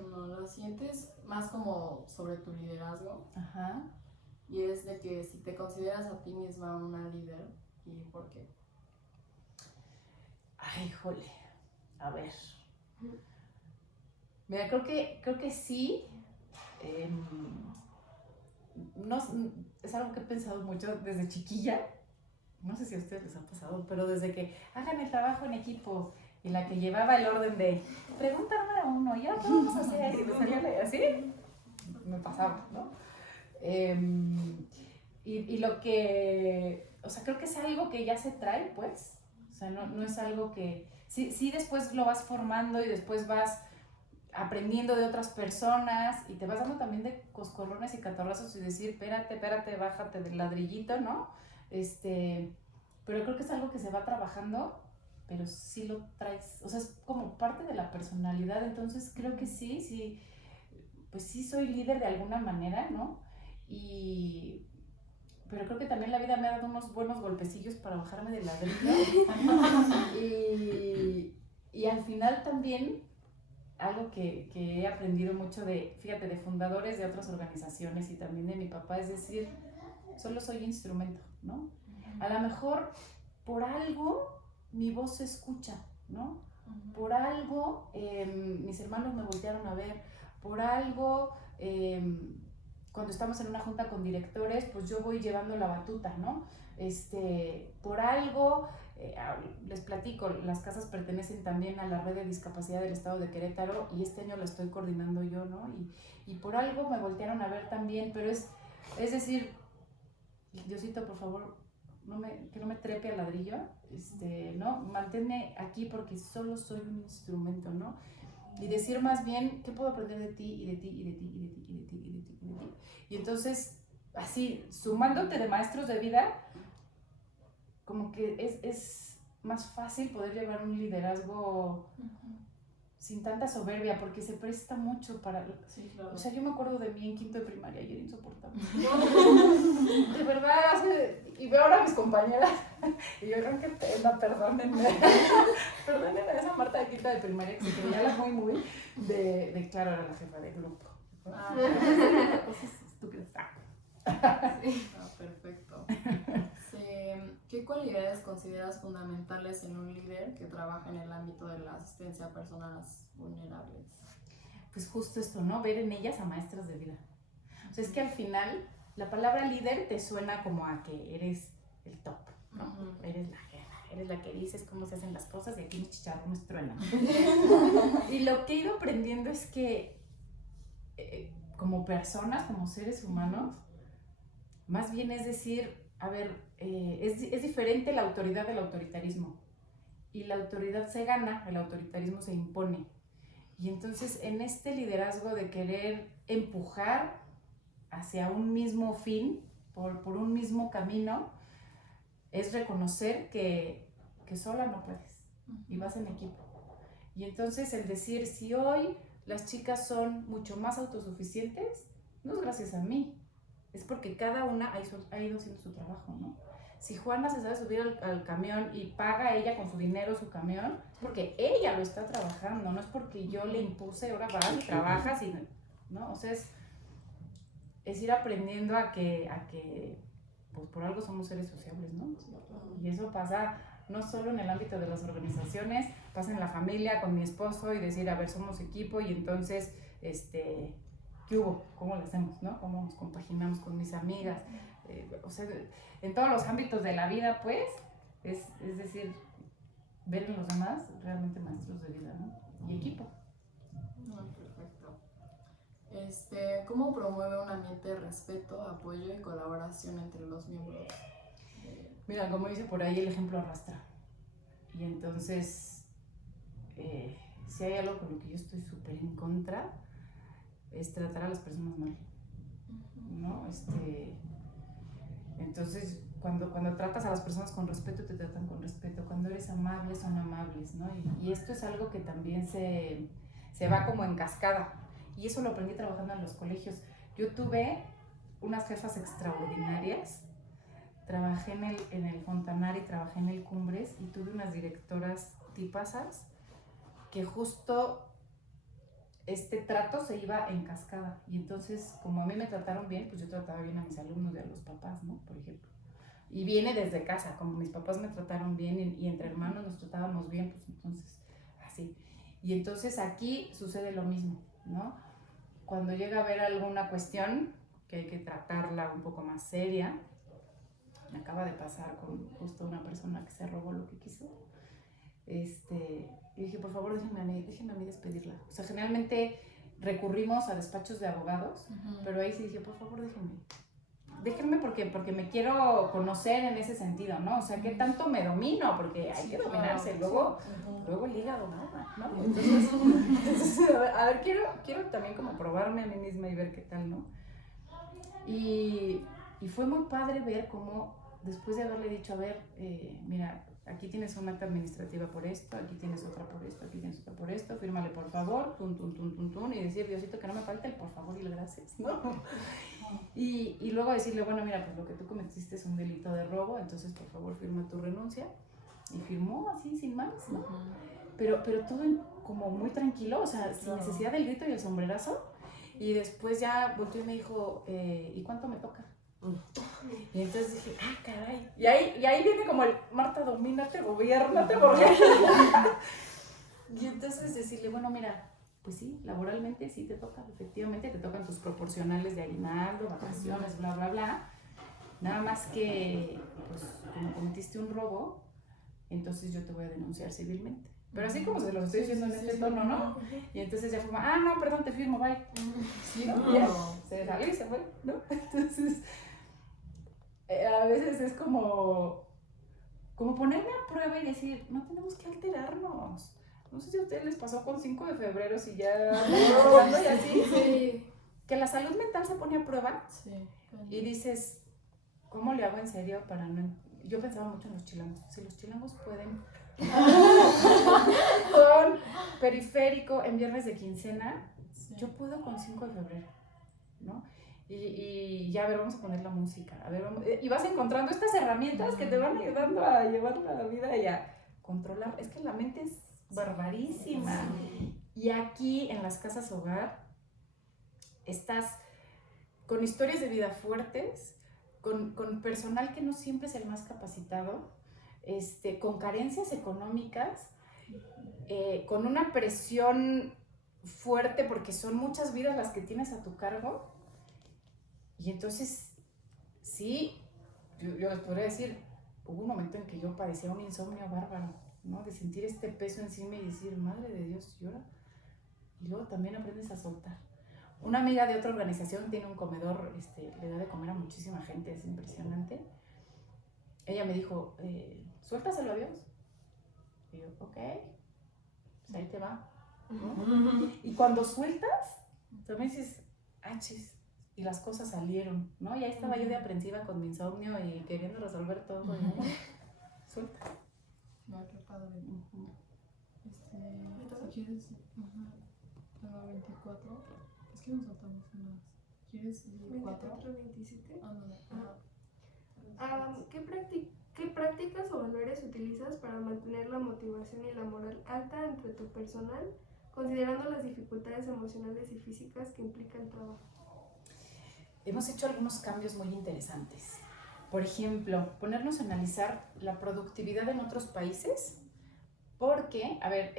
Bueno, la siguiente es más como sobre tu liderazgo. Ajá. Y es de que si te consideras a ti misma una líder, ¿y por qué? Ay, jole, a ver. Mira, creo que sí. No, es algo que he pensado mucho desde chiquilla. No sé si a ustedes les ha pasado, pero desde que hagan el trabajo en equipo, y la que llevaba el orden de pregunta número 1, ¿ya qué vamos a hacer? Y me salía así, me pasaba, ¿no? Y lo que, o sea, creo que es algo que ya se trae, pues. O sea, no es algo que, sí después lo vas formando y después vas aprendiendo de otras personas y te vas dando también de coscorrones y catorrazos y decir, espérate, bájate del ladrillito, ¿no? Pero creo que es algo que se va trabajando, pero sí lo traes, o sea, es como parte de la personalidad, entonces creo que sí, pues sí soy líder de alguna manera, ¿no? Pero creo que también la vida me ha dado unos buenos golpecillos para bajarme del ladrillo. y al final también, algo que he aprendido mucho fíjate, de fundadores de otras organizaciones y también de mi papá, es decir, solo soy instrumento, ¿no? A lo mejor por algo mi voz se escucha, ¿no? Por algo mis hermanos me voltearon a ver, por algo cuando estamos en una junta con directores, pues yo voy llevando la batuta, ¿no? Por algo, les platico, las casas pertenecen también a la red de discapacidad del estado de Querétaro y este año la estoy coordinando yo, ¿no? Y por algo me voltearon a ver también, pero es decir, Diosito, por favor, que no me trepe al ladrillo, ¿no? Manténme aquí porque solo soy un instrumento, ¿no? Y decir más bien, ¿qué puedo aprender de ti y de ti y de ti y de ti y de ti y de ti y de ti? Y entonces, así, sumándote de maestros de vida, como que es más fácil poder llevar un liderazgo sin tanta soberbia, porque se presta mucho para... Sí, claro. O sea, yo me acuerdo de mí en quinto de primaria y era insoportable. De verdad, y veo ahora a mis compañeras y yo creo que pena, perdónenme a esa Marta de quinta de primaria que se creía la muy de claro, era la jefa de grupo. Cosas estúpidas. Perfecto. ¿Qué cualidades consideras fundamentales en un líder que trabaja en el ámbito de la asistencia a personas vulnerables? Pues justo esto, ¿no? Ver en ellas a maestras de vida. O sea, es que al final la palabra líder te suena como a que eres el top, ¿no? Eres la jefa, eres la que dices cómo se hacen las cosas y aquí mis chicharrones truenan. Y lo que he ido aprendiendo es que como personas, como seres humanos, más bien es decir, a ver, es diferente la autoridad del autoritarismo. Y la autoridad se gana, el autoritarismo se impone. Y entonces en este liderazgo de querer empujar hacia un mismo fin, por un mismo camino, es reconocer que sola no puedes y vas en equipo. Y entonces el decir, si hoy las chicas son mucho más autosuficientes, no es gracias a mí, es porque cada una ha ido haciendo su trabajo, ¿no? Si Juana se sabe subir al camión y paga ella con su dinero su camión, es porque ella lo está trabajando, no es porque yo le impuse, ahora vas y trabajas, ¿no? O sea, es ir aprendiendo a que pues por algo somos seres sociables, ¿no? Y eso pasa no solo en el ámbito de las organizaciones, pasa en la familia, con mi esposo, y decir, a ver, somos equipo, y entonces, ¿qué hubo? ¿Cómo lo hacemos, no? ¿Cómo nos compaginamos con mis amigas? O sea, en todos los ámbitos de la vida, pues, es decir, ver en los demás realmente maestros de vida, ¿no? Y equipo. Perfecto. ¿Cómo promueve un ambiente de respeto, apoyo y colaboración entre los miembros? Mira, como dice por ahí, el ejemplo arrastra. Y entonces, si hay algo con lo que yo estoy súper en contra, es tratar a las personas mal, ¿no? Entonces, cuando tratas a las personas con respeto, te tratan con respeto. Cuando eres amable, son amables, ¿no? Y esto es algo que también se va como en cascada. Y eso lo aprendí trabajando en los colegios. Yo tuve unas jefas extraordinarias. Trabajé en el Fontanar y trabajé en el Cumbres y tuve unas directoras tipazas que justo este trato se iba en cascada. Y entonces, como a mí me trataron bien, pues yo trataba bien a mis alumnos y a los papás, ¿no? Por ejemplo. Y viene desde casa, como mis papás me trataron bien y entre hermanos nos tratábamos bien, pues entonces, así. Y entonces aquí sucede lo mismo, ¿no? Cuando llega a haber alguna cuestión que hay que tratarla un poco más seria, me acaba de pasar con justo una persona que se robó lo que quiso, y dije, por favor, déjenme a mí despedirla. O sea, generalmente recurrimos a despachos de abogados, pero ahí sí dije, por favor, déjenme porque me quiero conocer en ese sentido, ¿no? O sea, ¿qué tanto me domino? Porque hay que dominarse, luego el hígado nada. ¿no? Entonces a ver, quiero también como probarme a mí misma y ver qué tal, ¿no? Y fue muy padre ver cómo, después de haberle dicho, a ver, mira, aquí tienes una acta administrativa por esto, aquí tienes otra por esto, aquí tienes otra por esto, fírmale por favor, y decir, Diosito, que no me falte el por favor y el gracias, ¿no? Y luego decirle, bueno, mira, pues lo que tú cometiste es un delito de robo, entonces por favor firma tu renuncia. Y firmó así, sin más, ¿no? Pero todo como muy tranquilo, o sea, sin necesidad del grito y el sombrerazo. Y después ya volteó y me dijo, ¿y cuánto me toca? Y entonces dije, caray. Y ahí viene como el, Marta, domínate, gobiérnate, porque... Y entonces decirle, bueno, mira, pues sí, laboralmente sí te toca, efectivamente te tocan tus proporcionales de aguinaldo, vacaciones, bla, bla, bla. Nada más que, pues, como cometiste un robo, entonces yo te voy a denunciar civilmente. Pero así como se lo estoy diciendo en este tono, ¿no? Y entonces ya fue como, no, perdón, te firmo, bye. Sí, ¿No? Ya, se salió y se fue, ¿no? Entonces, a veces es como ponerme a prueba y decir, no tenemos que alterarnos. No sé si a ustedes les pasó con 5 de febrero, si ya y así. Sí. Que la salud mental se pone a prueba Sí. y dices, ¿cómo le hago en serio para no...? Yo pensaba mucho en los chilangos. Si los chilangos pueden con periférico en viernes de quincena, Sí. yo puedo con 5 de febrero, ¿no? Y ya, a ver, vamos a poner la música, a ver, y vas encontrando estas herramientas que te van ayudando a llevar la vida y a controlar. Es que la mente es barbarísima. Y aquí en las casas hogar estás con historias de vida fuertes, con personal que no siempre es el más capacitado, con carencias económicas, con una presión fuerte porque son muchas vidas las que tienes a tu cargo. Y entonces, sí, yo les podría decir, hubo un momento en que yo padecía un insomnio bárbaro, ¿no? De sentir este peso encima y decir, madre de Dios, llora. Y luego también aprendes a soltar. Una amiga de otra organización tiene un comedor, le da de comer a muchísima gente, es impresionante. Ella me dijo, suéltaselo a Dios. Y yo, ok, pues ahí te va, ¿no? Y cuando sueltas, también dices, chis, y las cosas salieron, ¿no? Y ahí estaba yo de aprensiva con mi insomnio y queriendo resolver todo. Suelta. No, qué padre. Si quieres, tengo 24. Es que nos saltamos unas. ¿Quieres 24? 27. Ándale. ¿Qué prácticas o valores utilizas para mantener la motivación y la moral alta entre tu personal, considerando las dificultades emocionales y físicas que implica el trabajo? Hemos hecho algunos cambios muy interesantes. Por ejemplo, ponernos a analizar la productividad en otros países, porque, a ver,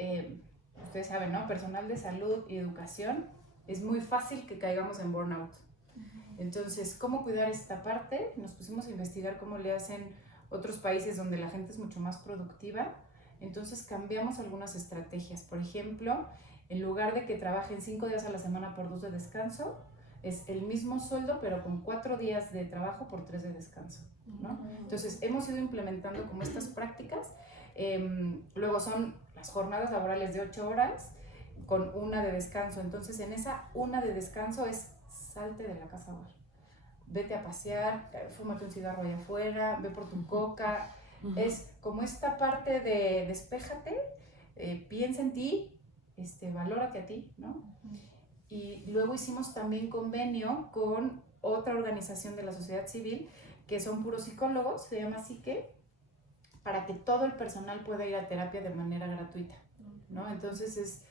ustedes saben, ¿no? Personal de salud y educación, es muy fácil que caigamos en burnout. Entonces, ¿cómo cuidar esta parte? Nos pusimos a investigar cómo le hacen otros países donde la gente es mucho más productiva. Entonces, cambiamos algunas estrategias. Por ejemplo, en lugar de que trabajen 5 días a la semana por 2 de descanso, es el mismo sueldo, pero con 4 días de trabajo por 3 de descanso, ¿no? Entonces, hemos ido implementando como estas prácticas. Luego son las jornadas laborales de 8 horas con 1 de descanso. Entonces, en esa 1 de descanso es salte de la casa hogar. Vete a pasear, fúmate un cigarro allá afuera, ve por tu coca. Es como esta parte de despéjate, piensa en ti, valórate a ti, ¿no? Y luego hicimos también convenio con otra organización de la sociedad civil, que son puros psicólogos, se llama Psique, para que todo el personal pueda ir a terapia de manera gratuita, ¿no? Entonces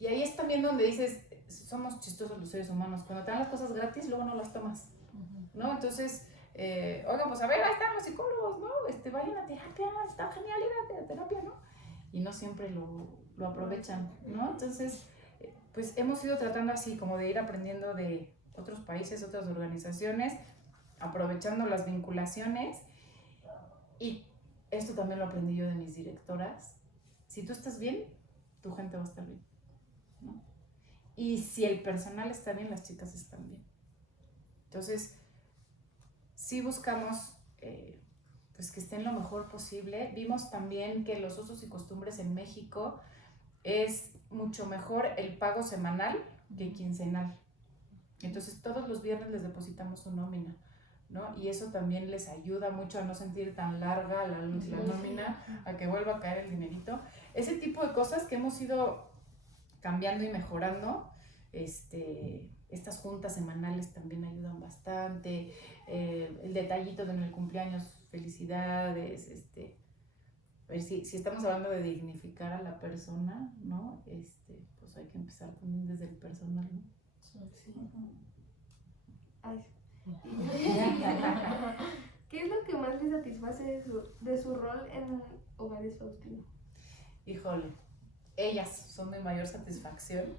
y ahí es también donde dices, somos chistosos los seres humanos, cuando te dan las cosas gratis, luego no las tomas, ¿no? Entonces, oigan, pues a ver, ahí están los psicólogos, ¿no? Vayan a terapia, está genial ir a terapia, ¿no? Y no siempre lo aprovechan, ¿no? Entonces, pues hemos ido tratando así, como de ir aprendiendo de otros países, otras organizaciones, aprovechando las vinculaciones. Y esto también lo aprendí yo de mis directoras. Si tú estás bien, tu gente va a estar bien, ¿no? Y si el personal está bien, las chicas están bien. Entonces, sí buscamos pues que estén lo mejor posible. Vimos también que los usos y costumbres en México es mucho mejor el pago semanal que quincenal. Entonces todos los viernes les depositamos su nómina, ¿no? Y eso también les ayuda mucho a no sentir tan larga la nómina, a que vuelva a caer el dinerito. Ese tipo de cosas que hemos ido cambiando y mejorando, estas juntas semanales también ayudan bastante, el detallito de en el cumpleaños, felicidades, si estamos hablando de dignificar a la persona, ¿no? Pues hay que empezar también desde el personal, ¿no? Ay. ¿Qué es lo que más les satisface de su rol en Hogares Faustino? Híjole, ellas son mi mayor satisfacción.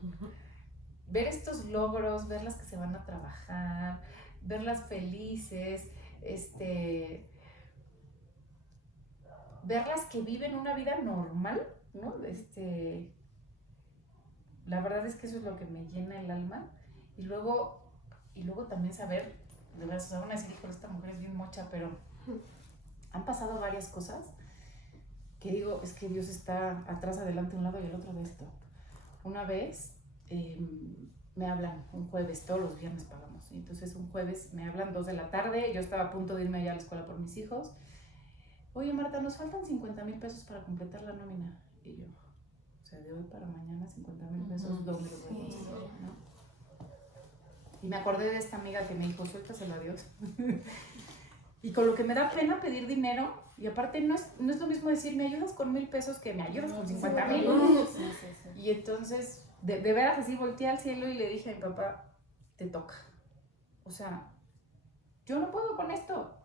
Ver estos logros, verlas que se van a trabajar, verlas felices, verlas que viven una vida normal, ¿no? La verdad es que eso es lo que me llena el alma. Y luego también saber, de verdad, van a decir, híjole, esta mujer es bien mocha, pero han pasado varias cosas que digo, es que Dios está atrás, adelante, un lado y el otro de esto. Una vez me hablan un jueves, todos los viernes pagamos, y entonces un jueves me hablan 2 de la tarde, yo estaba a punto de irme allá a la escuela por mis hijos. Oye, Marta, nos faltan 50,000 pesos para completar la nómina. Y yo, o sea, de hoy para mañana 50,000 pesos, ¿dónde lo voy a conseguir, no? Y me acordé de esta amiga que me dijo, suéltaselo a Dios. Y con lo que me da pena pedir dinero, y aparte no es lo mismo decir, me ayudas con 1,000 pesos que me ayudas con 50,000. Y entonces, de veras así, volteé al cielo y le dije a mi papá, te toca. O sea, yo no puedo con esto.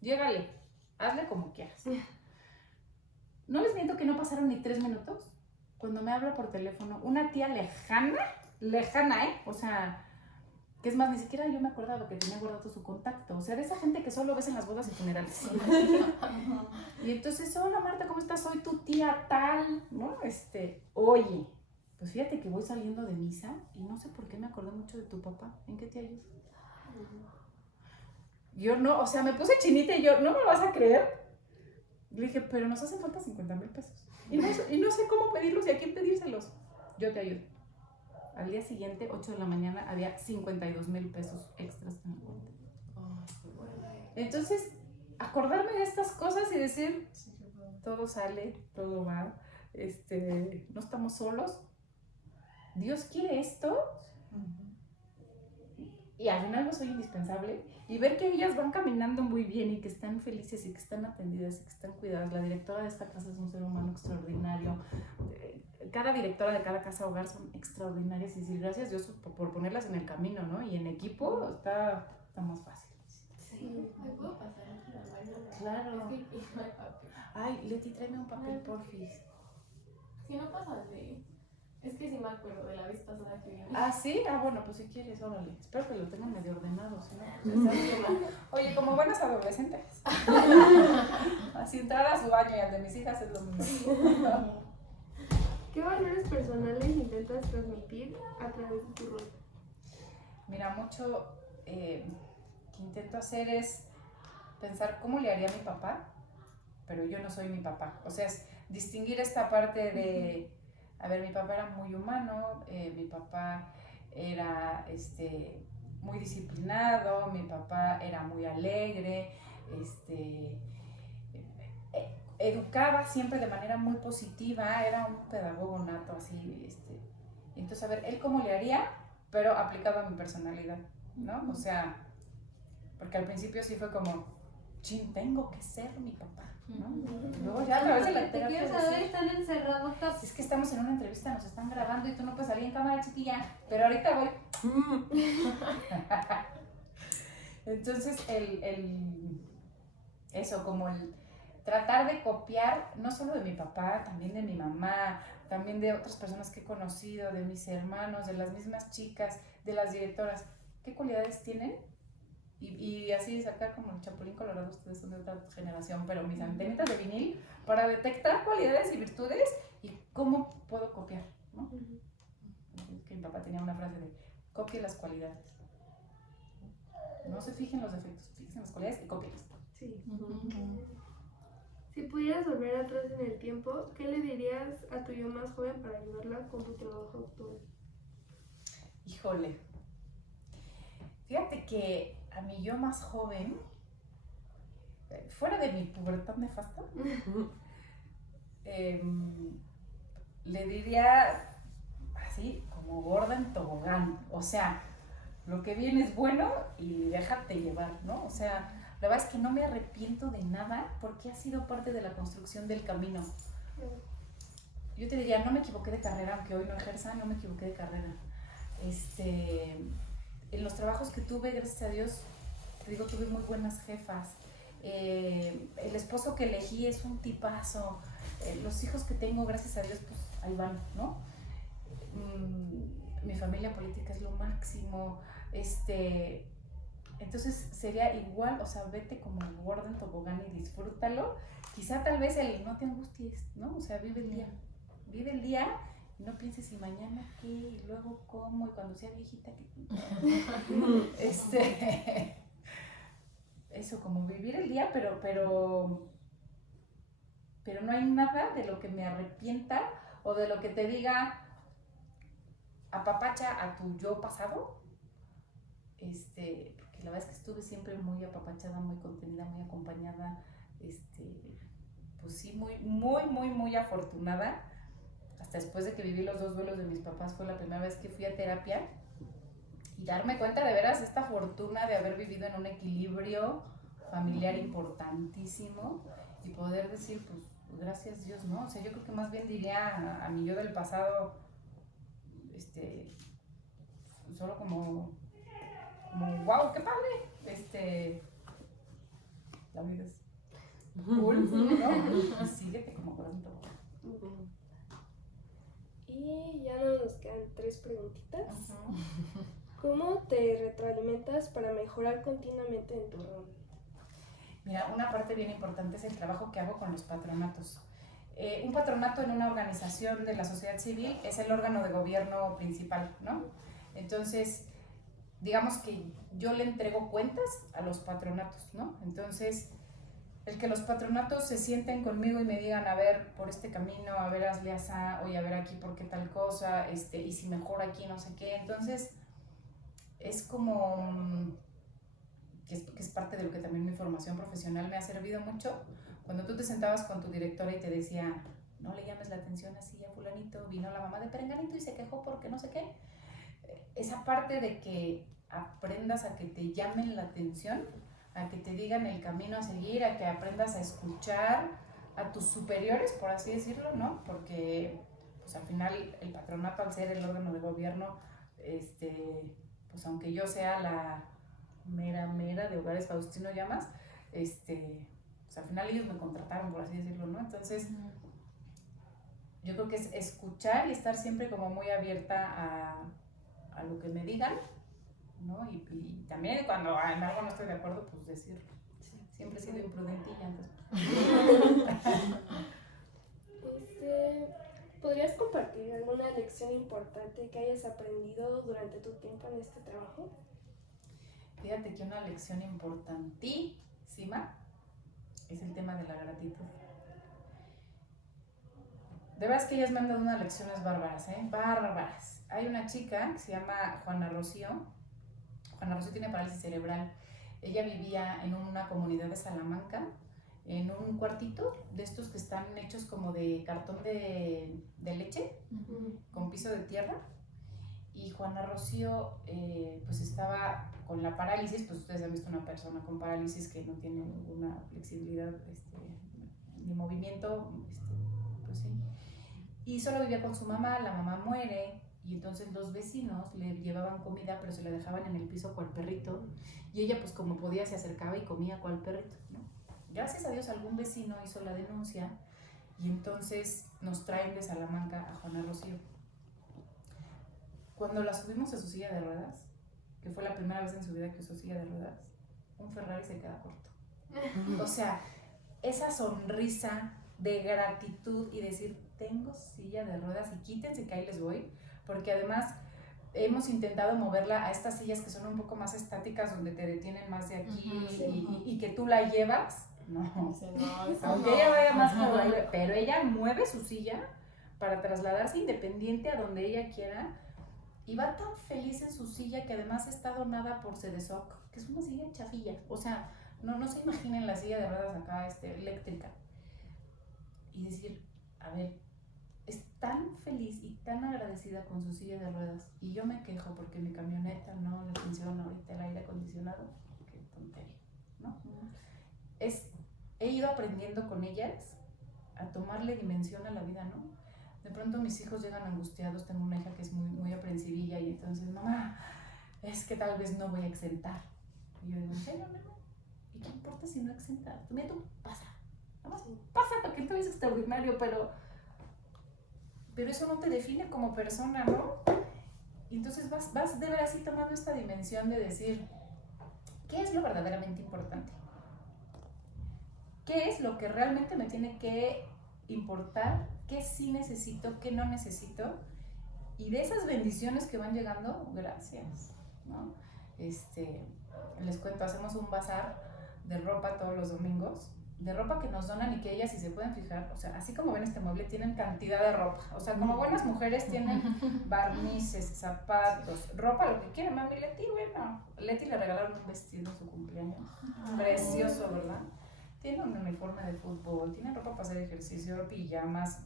Llégale, hazle como quieras. No les miento que no pasaron ni 3 minutos cuando me habla por teléfono una tía lejana, o sea, que es más, ni siquiera yo me acordaba que tenía guardado su contacto, o sea, de esa gente que solo ves en las bodas y funerales. Y entonces, hola Marta, ¿cómo estás? Soy tu tía tal, ¿no? Oye, pues fíjate que voy saliendo de misa y no sé por qué me acordé mucho de tu papá. ¿En qué te ayudo? Yo no, o sea, me puse chinita y yo, ¿no me lo vas a creer? Le dije, pero nos hacen falta 50,000 pesos. Y no sé cómo pedirlos y a quién pedírselos. Yo te ayudo. Al día siguiente, 8 de la mañana, había 52,000 pesos extras en la cuenta. Entonces, acordarme de estas cosas y decir, todo sale, todo va, no estamos solos. Dios quiere esto. Y al final no soy indispensable. Y ver que ellas van caminando muy bien y que están felices y que están atendidas y que están cuidadas. La directora de esta casa es un ser humano extraordinario. Cada directora de cada casa hogar son extraordinarias y decir gracias Dios por ponerlas en el camino, ¿no? Y en equipo está más fácil. Sí, ¿me puedo pasar aquí al baño? Claro. Es que aquí no hay papel. Ay, Leti, tráeme un papel, porfis. Si no pasas de... Es que sí me acuerdo de la vez pasada que vine. ¿Ah, sí? Ah, bueno, pues si quieres, órale. Espero que lo tengan medio ordenado, ¿sí? Oye, como buenas adolescentes. Así entrar a su baño y al de mis hijas es lo mismo. ¿Qué valores personales intentas transmitir a través de tu rol? Mira, mucho que intento hacer es pensar cómo le haría a mi papá, pero yo no soy mi papá. O sea, es distinguir esta parte de... A ver, mi papá era muy humano, mi papá era muy disciplinado, mi papá era muy alegre, educaba siempre de manera muy positiva, era un pedagogo nato, así, entonces, a ver, él cómo le haría, pero aplicado a mi personalidad, ¿no? O sea, porque al principio sí fue como, chin, tengo que ser mi papá, ¿no? Luego ya a través de la Te quiero terapia saber, están encerrados. es que estamos en una entrevista, nos están grabando y tú no puedes salir en cámara, chiquilla, pero ahorita voy. Entonces, eso, como el tratar de copiar, no solo de mi papá, también de mi mamá, también de otras personas que he conocido, de mis hermanos, de las mismas chicas, de las directoras, ¿qué cualidades tienen? Y así sacar como el Chapulín Colorado, ustedes son de otra generación, pero mis antenitas de vinil para detectar cualidades y virtudes y cómo puedo copiar, ¿no? Que mi papá tenía una frase de copie las cualidades. No se fijen los defectos, fíjense en las cualidades y cópielas. Sí. Si pudieras volver atrás en el tiempo, ¿qué le dirías a tu yo más joven para ayudarla con tu trabajo actual? Híjole. Fíjate que a mi yo más joven, fuera de mi pubertad nefasta, le diría así, como gorda en tobogán. O sea, lo que viene es bueno y déjate llevar, ¿no? O sea, la verdad es que no me arrepiento de nada porque ha sido parte de la construcción del camino. Yo te diría, no me equivoqué de carrera, aunque hoy no ejerza, no me equivoqué de carrera. En los trabajos que tuve, gracias a Dios, te digo, tuve muy buenas jefas. El esposo que elegí es un tipazo. Los hijos que tengo, gracias a Dios, pues ahí van, ¿no? Mi familia política es lo máximo. Entonces sería igual, o sea, vete como gorda en tobogán y disfrútalo. Quizá tal vez no te angusties, ¿no? O sea, vive el día. Vive el día y no pienses y mañana qué, y luego cómo, y cuando sea viejita qué. Eso, como vivir el día, pero no hay nada de lo que me arrepienta o de lo que te diga apapacha a tu yo pasado. Porque la verdad es que estuve siempre muy apapachada, muy contenida, muy acompañada, pues sí, muy afortunada. Hasta después de que viví los 2 duelos de mis papás fue la primera vez que fui a terapia y darme cuenta de veras esta fortuna de haber vivido en un equilibrio familiar importantísimo y poder decir, pues, gracias Dios, ¿no? O sea, yo creo que más bien diría a mi yo del pasado, solo como wow, qué padre, la vida es cool, ¿no? Y síguete como pronto. Y ya no nos quedan 3 preguntitas. ¿Cómo te retroalimentas para mejorar continuamente en tu rol? Mira, una parte bien importante es el trabajo que hago con los patronatos. Un patronato en una organización de la sociedad civil es el órgano de gobierno principal, ¿no? Entonces, digamos que yo le entrego cuentas a los patronatos, ¿no? Entonces, el que los patronatos se sienten conmigo y me digan, a ver, por este camino, a ver, hazle así, oye, a ver aquí, por qué tal cosa, y si mejor aquí, no sé qué. Entonces, es como que es parte de lo que también mi formación profesional me ha servido mucho. Cuando tú te sentabas con tu directora y te decía, no le llames la atención así a fulanito, vino la mamá de Perenganito y se quejó porque no sé qué. Esa parte de que aprendas a que te llamen la atención, a que te digan el camino a seguir, a que aprendas a escuchar a tus superiores, por así decirlo, ¿no? Porque pues al final el patronato, al ser el órgano de gobierno, pues aunque yo sea la mera de Hogares Faustino Llamas, pues al final ellos me contrataron, por así decirlo, ¿no? Entonces yo creo que es escuchar y estar siempre como muy abierta a lo que me digan, ¿no? Y también cuando en algo no estoy de acuerdo, pues decirlo. Siempre he sido imprudente y antes. ¿Podrías compartir alguna lección importante que hayas aprendido durante tu tiempo en este trabajo? Fíjate que una lección importantísima es el tema de la gratitud. De verdad es que ellas me han dado unas lecciones bárbaras, bárbaras. Hay una chica que se llama Juana Rocío. Juana Rocío tiene parálisis cerebral. Ella vivía en una comunidad de Salamanca, en un cuartito de estos que están hechos como de cartón de leche, con piso de tierra. Y Juana Rocío pues estaba con la parálisis, pues ustedes han visto una persona con parálisis que no tiene ninguna flexibilidad ni movimiento, pues sí. Y solo vivía con su mamá, la mamá muere y entonces los vecinos le llevaban comida pero se la dejaban en el piso cual perrito y ella pues como podía se acercaba y comía cual perrito, ¿no? Gracias a Dios algún vecino hizo la denuncia y entonces nos traen de Salamanca a Juana Rocío. Cuando la subimos a su silla de ruedas, que fue la primera vez en su vida que usó silla de ruedas, un Ferrari se queda corto. O sea, esa sonrisa de gratitud y decir, tengo silla de ruedas y quítense que ahí les voy, porque además hemos intentado moverla a estas sillas que son un poco más estáticas, donde te detienen más de aquí y que tú la llevas, No. Dice, no, eso Aunque no. ella vaya más favorable, pero ella mueve su silla para trasladarse independiente a donde ella quiera y va tan feliz en su silla que además está donada por Cedesoc, que es una silla chafilla. O sea, no se imaginen la silla de ruedas acá, eléctrica. Y decir, a ver, es tan feliz y tan agradecida con su silla de ruedas y yo me quejo porque mi camioneta no le funciona ahorita el aire acondicionado. Qué tontería, ¿no? He ido aprendiendo con ellas a tomarle dimensión a la vida, ¿no? De pronto mis hijos llegan angustiados, tengo una hija que es muy aprensivilla y entonces, mamá, es que tal vez no voy a exentar. Y yo digo, ¿en serio, no? ¿Y qué importa si no exentas? Mira, tú pasa, nada más pasa porque tú eres extraordinario, pero eso no te define como persona, ¿no? Y entonces vas de ver así tomando esta dimensión de decir, ¿qué es lo verdaderamente importante? ¿Qué es lo que realmente me tiene que importar? ¿Qué sí necesito? ¿Qué no necesito? Y de esas bendiciones que van llegando, gracias, ¿no? Les cuento, hacemos un bazar de ropa todos los domingos, de ropa que nos donan y que ellas, si se pueden fijar, o sea, así como ven este mueble, tienen cantidad de ropa. O sea, como buenas mujeres tienen barnices, zapatos, ropa, lo que quieran. Mami, Leti le regalaron un vestido en su cumpleaños. Precioso, ¿verdad? Tiene un uniforme de fútbol, tiene ropa para hacer ejercicio, pijamas,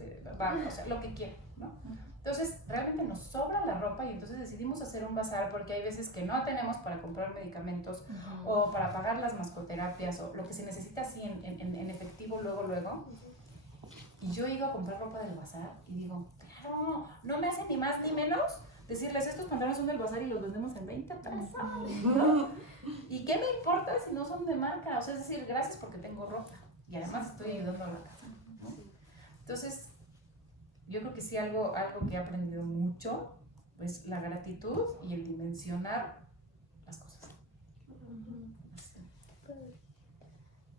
o sea, lo que quieran, ¿no? Entonces, realmente nos sobra la ropa y entonces decidimos hacer un bazar porque hay veces que no tenemos para comprar medicamentos o para pagar las mascoterapias o lo que se necesita así en efectivo luego. Y yo iba a comprar ropa del bazar y digo, claro, no me hace ni más ni menos decirles, estos pantalones son del bazar y los vendemos en 20 pesos, ¿no? ¿Y qué me importa si no son de marca? O sea, es decir, gracias porque tengo ropa y además estoy ayudando a la casa, ¿no? Entonces, yo creo que sí algo que he aprendido mucho es la gratitud y el dimensionar las cosas.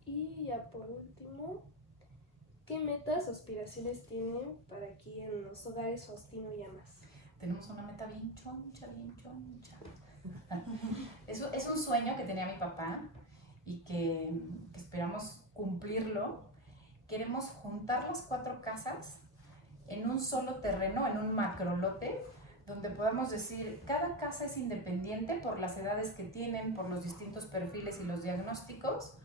Y ya por último, ¿qué metas o aspiraciones tienen para aquí en los hogares Faustino Llamas? Tenemos una meta bien choncha. Es un sueño que tenía mi papá y que esperamos cumplirlo. Queremos juntar las 4 casas en un solo terreno, en un macrolote, donde podamos decir, cada casa es independiente por las edades que tienen, por los distintos perfiles y los diagnósticos,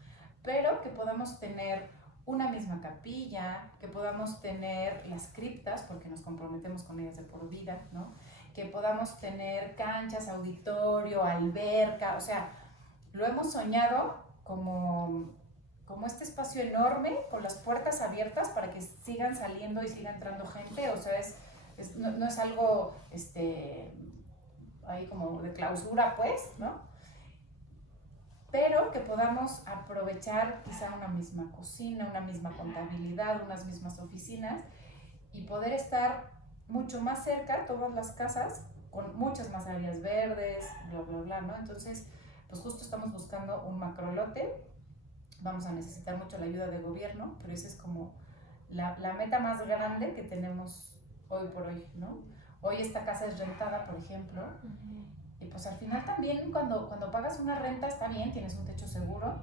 pero que podamos tener una misma capilla, que podamos tener las criptas, porque nos comprometemos con ellas de por vida, ¿no? Que podamos tener canchas, auditorio, alberca, o sea, lo hemos soñado como este espacio enorme, con las puertas abiertas para que sigan saliendo y siga entrando gente, o sea, no es algo ahí como de clausura, pues, ¿no? Pero que podamos aprovechar quizá una misma cocina, una misma contabilidad, unas mismas oficinas y poder estar mucho más cerca, todas las casas, con muchas más áreas verdes, bla, ¿no? Entonces, pues justo estamos buscando un macrolote. Vamos a necesitar mucho la ayuda del gobierno, pero esa es como la meta más grande que tenemos hoy por hoy, ¿no? Hoy esta casa es rentada, por ejemplo, y pues al final también cuando pagas una renta está bien, tienes un techo seguro,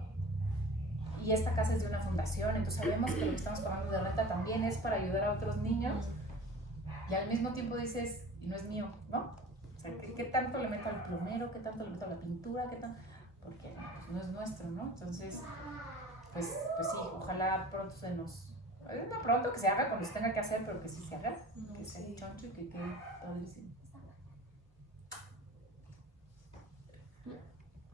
y esta casa es de una fundación, entonces sabemos que lo que estamos pagando de renta también es para ayudar a otros niños, y al mismo tiempo dices, y no es mío, ¿no? O sea, ¿qué tanto le meto al plomero? ¿Qué tanto le meto a la pintura? Porque pues, no es nuestro, ¿no? Entonces, pues sí, ojalá pronto no pronto, que se haga cuando se tenga que hacer, pero que sí se haga, que sea choncho y que quede padrísimo.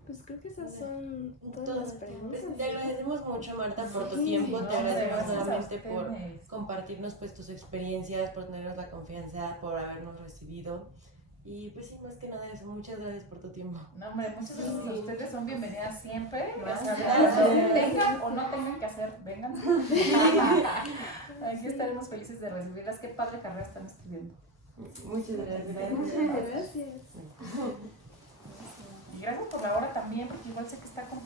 Pues creo que esas son todas las preguntas. Te agradecemos mucho, Marta, por tu Sí, tiempo, te agradecemos gracias a nuevamente por ustedes. compartirnos pues tus experiencias, por tenernos la confianza, por habernos recibido. Y pues sí, más que nada eso, muchas gracias por tu tiempo. No, hombre, muchas gracias a ustedes, son bienvenidas siempre. Gracias. Tengan o no tengan que hacer, vengan. Aquí estaremos felices de recibirlas. Qué padre carrera están estudiando. Muchas gracias. Muchas gracias. Y gracias por la hora también, porque igual sé que está complicado.